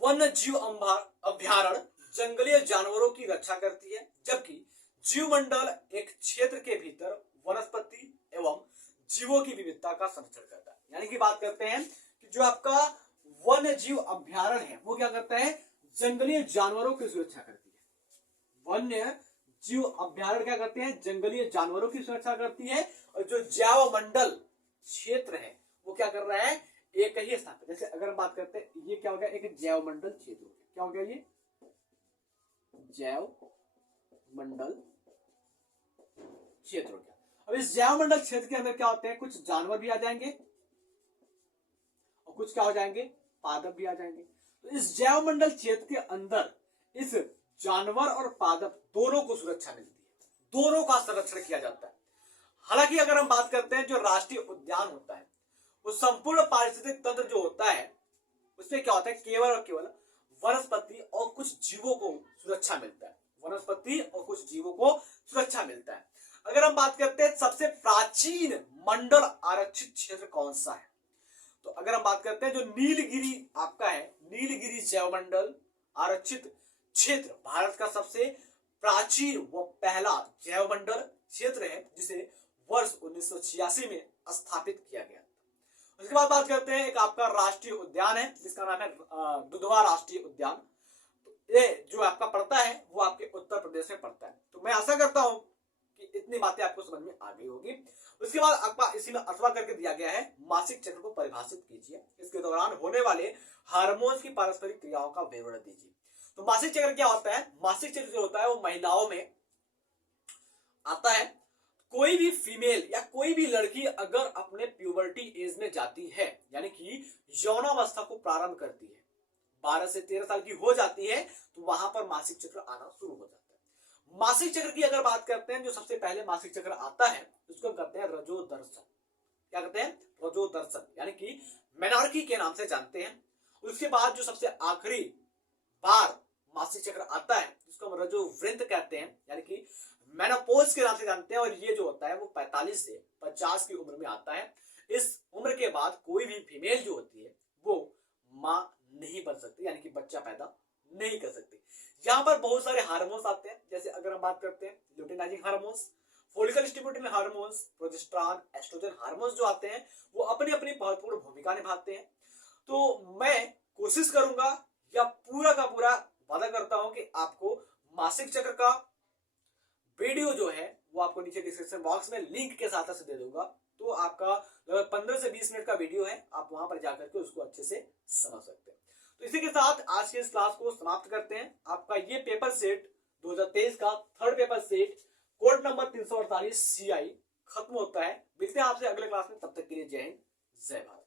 वन्य जीव अभ्यारण्य जंगली जानवरों की रक्षा करती है, जबकि जीवमंडल एक क्षेत्र के भीतर वनस्पति एवं जीवों की विविधता का संरक्षण करता है। यानी कि बात करते हैं कि जो आपका वन्य जीव अभ्यारण्य है वो क्या करता है, जंगली जानवरों की सुरक्षा करती है। वन्य जीव अभ्यारण्य क्या करते हैं, जंगली जानवरों की सुरक्षा करती है। और जो जैव मंडल क्षेत्र है वो क्या कर रहा है, एक ही स्थान पर। जैसे अगर हम बात करते हैं ये क्या हो गया, एक जैव मंडल क्षेत्र हो गया। क्या हो गया, ये जैव मंडल क्षेत्र हो गया। अब इस जैव मंडल क्षेत्र के अंदर क्या होते हैं, कुछ जानवर भी आ जाएंगे और कुछ क्या हो जाएंगे, पादप भी आ जाएंगे। तो इस जैव मंडल क्षेत्र के अंदर इस जानवर और पादप दोनों को सुरक्षा मिलती है, दोनों का संरक्षण किया जाता है। हालांकि अगर हम बात करते हैं जो राष्ट्रीय उद्यान होता है वो संपूर्ण पारिस्थितिक तंत्र जो होता है उसमें क्या होता है, केवल और केवल वनस्पति और कुछ जीवों को सुरक्षा मिलता है, वनस्पति और कुछ जीवों को सुरक्षा मिलता है। अगर हम बात करते हैं सबसे प्राचीन मंडल आरक्षित क्षेत्र कौन सा है, तो अगर हम बात करते हैं जो नीलगिरी आपका है, नीलगिरी जैव मंडल आरक्षित क्षेत्र भारत का सबसे प्राचीन व पहला जैव मंडल क्षेत्र है जिसे वर्ष 1986 में स्थापित किया गया। उसके बाद बात करते हैं एक आपका राष्ट्रीय उद्यान है जिसका नाम है दुधवा राष्ट्रीय उद्यान। तो ये जो आपका पड़ता है वो आपके उत्तर प्रदेश में पड़ता है। तो मैं आशा करता हूं कि इतनी बातें आपको समझ में आ गई होगी। उसके बाद आपका इसी में अथवा करके दिया गया है मासिक चक्र को परिभाषित कीजिए, इसके दौरान होने वाले हार्मोन्स की पारस्परिक क्रियाओं का विवरण दीजिए। तो मासिक चक्र क्या होता है, मासिक चक्र जो होता है वो महिलाओं में आता है। कोई भी फीमेल या कोई भी लड़की अगर अपने प्यूबर्टी एज में जाती है यानी कि यौनावस्था को प्रारंभ करती है, 12 से 13 साल की हो जाती है, तो वहां पर मासिक चक्र आना शुरू हो जाता है। मासिक चक्र की अगर बात करते हैं जो सबसे पहले मासिक चक्र आता है उसको कहते हैं रजोदर्शन। क्या कहते हैं, रजोदर्शन, यानी कि मेनार्की के नाम से जानते हैं। उसके बाद जो सबसे आखिरी बार मासिक चक्र आता है जिसको हम रजोवृंत कहते हैं, यानी कि मेनोपॉज के नाम से जानते हैं। और ये जो होता है वो 45 से 50 की उम्र में आता है। इस उम्र के बाद कोई भी फीमेल जो होती है वो मां नहीं बन सकती, यानी कि बच्चा पैदा नहीं कर सकती। यहां पर बहुत सारे हार्मोन्स आते हैं, जैसे अगर हम बात करते हैं luteinizing hormones, follicle stimulating hormones, progesterone, oestrogen hormones जो आते हैं वो अपनी अपनी महत्वपूर्ण भूमिका निभाते हैं। तो मैं कोशिश करूंगा या पूरा का पूरा वादा करता हूं कि आपको मासिक चक्र का वीडियो जो है वो आपको नीचे डिस्क्रिप्शन बॉक्स में लिंक के साथ से दे दूंगा। तो आपका लगभग 15 से 20 मिनट का वीडियो है, आप वहां पर जाकर के उसको अच्छे से समझ सकते हैं। तो इसी के साथ आज के इस क्लास को समाप्त करते हैं। आपका ये पेपर सेट 2023 का third paper set code number 348 CI खत्म होता है। मिलते हैं आपसे अगले क्लास में, तब तक के लिए जय हिंद, जय भारत।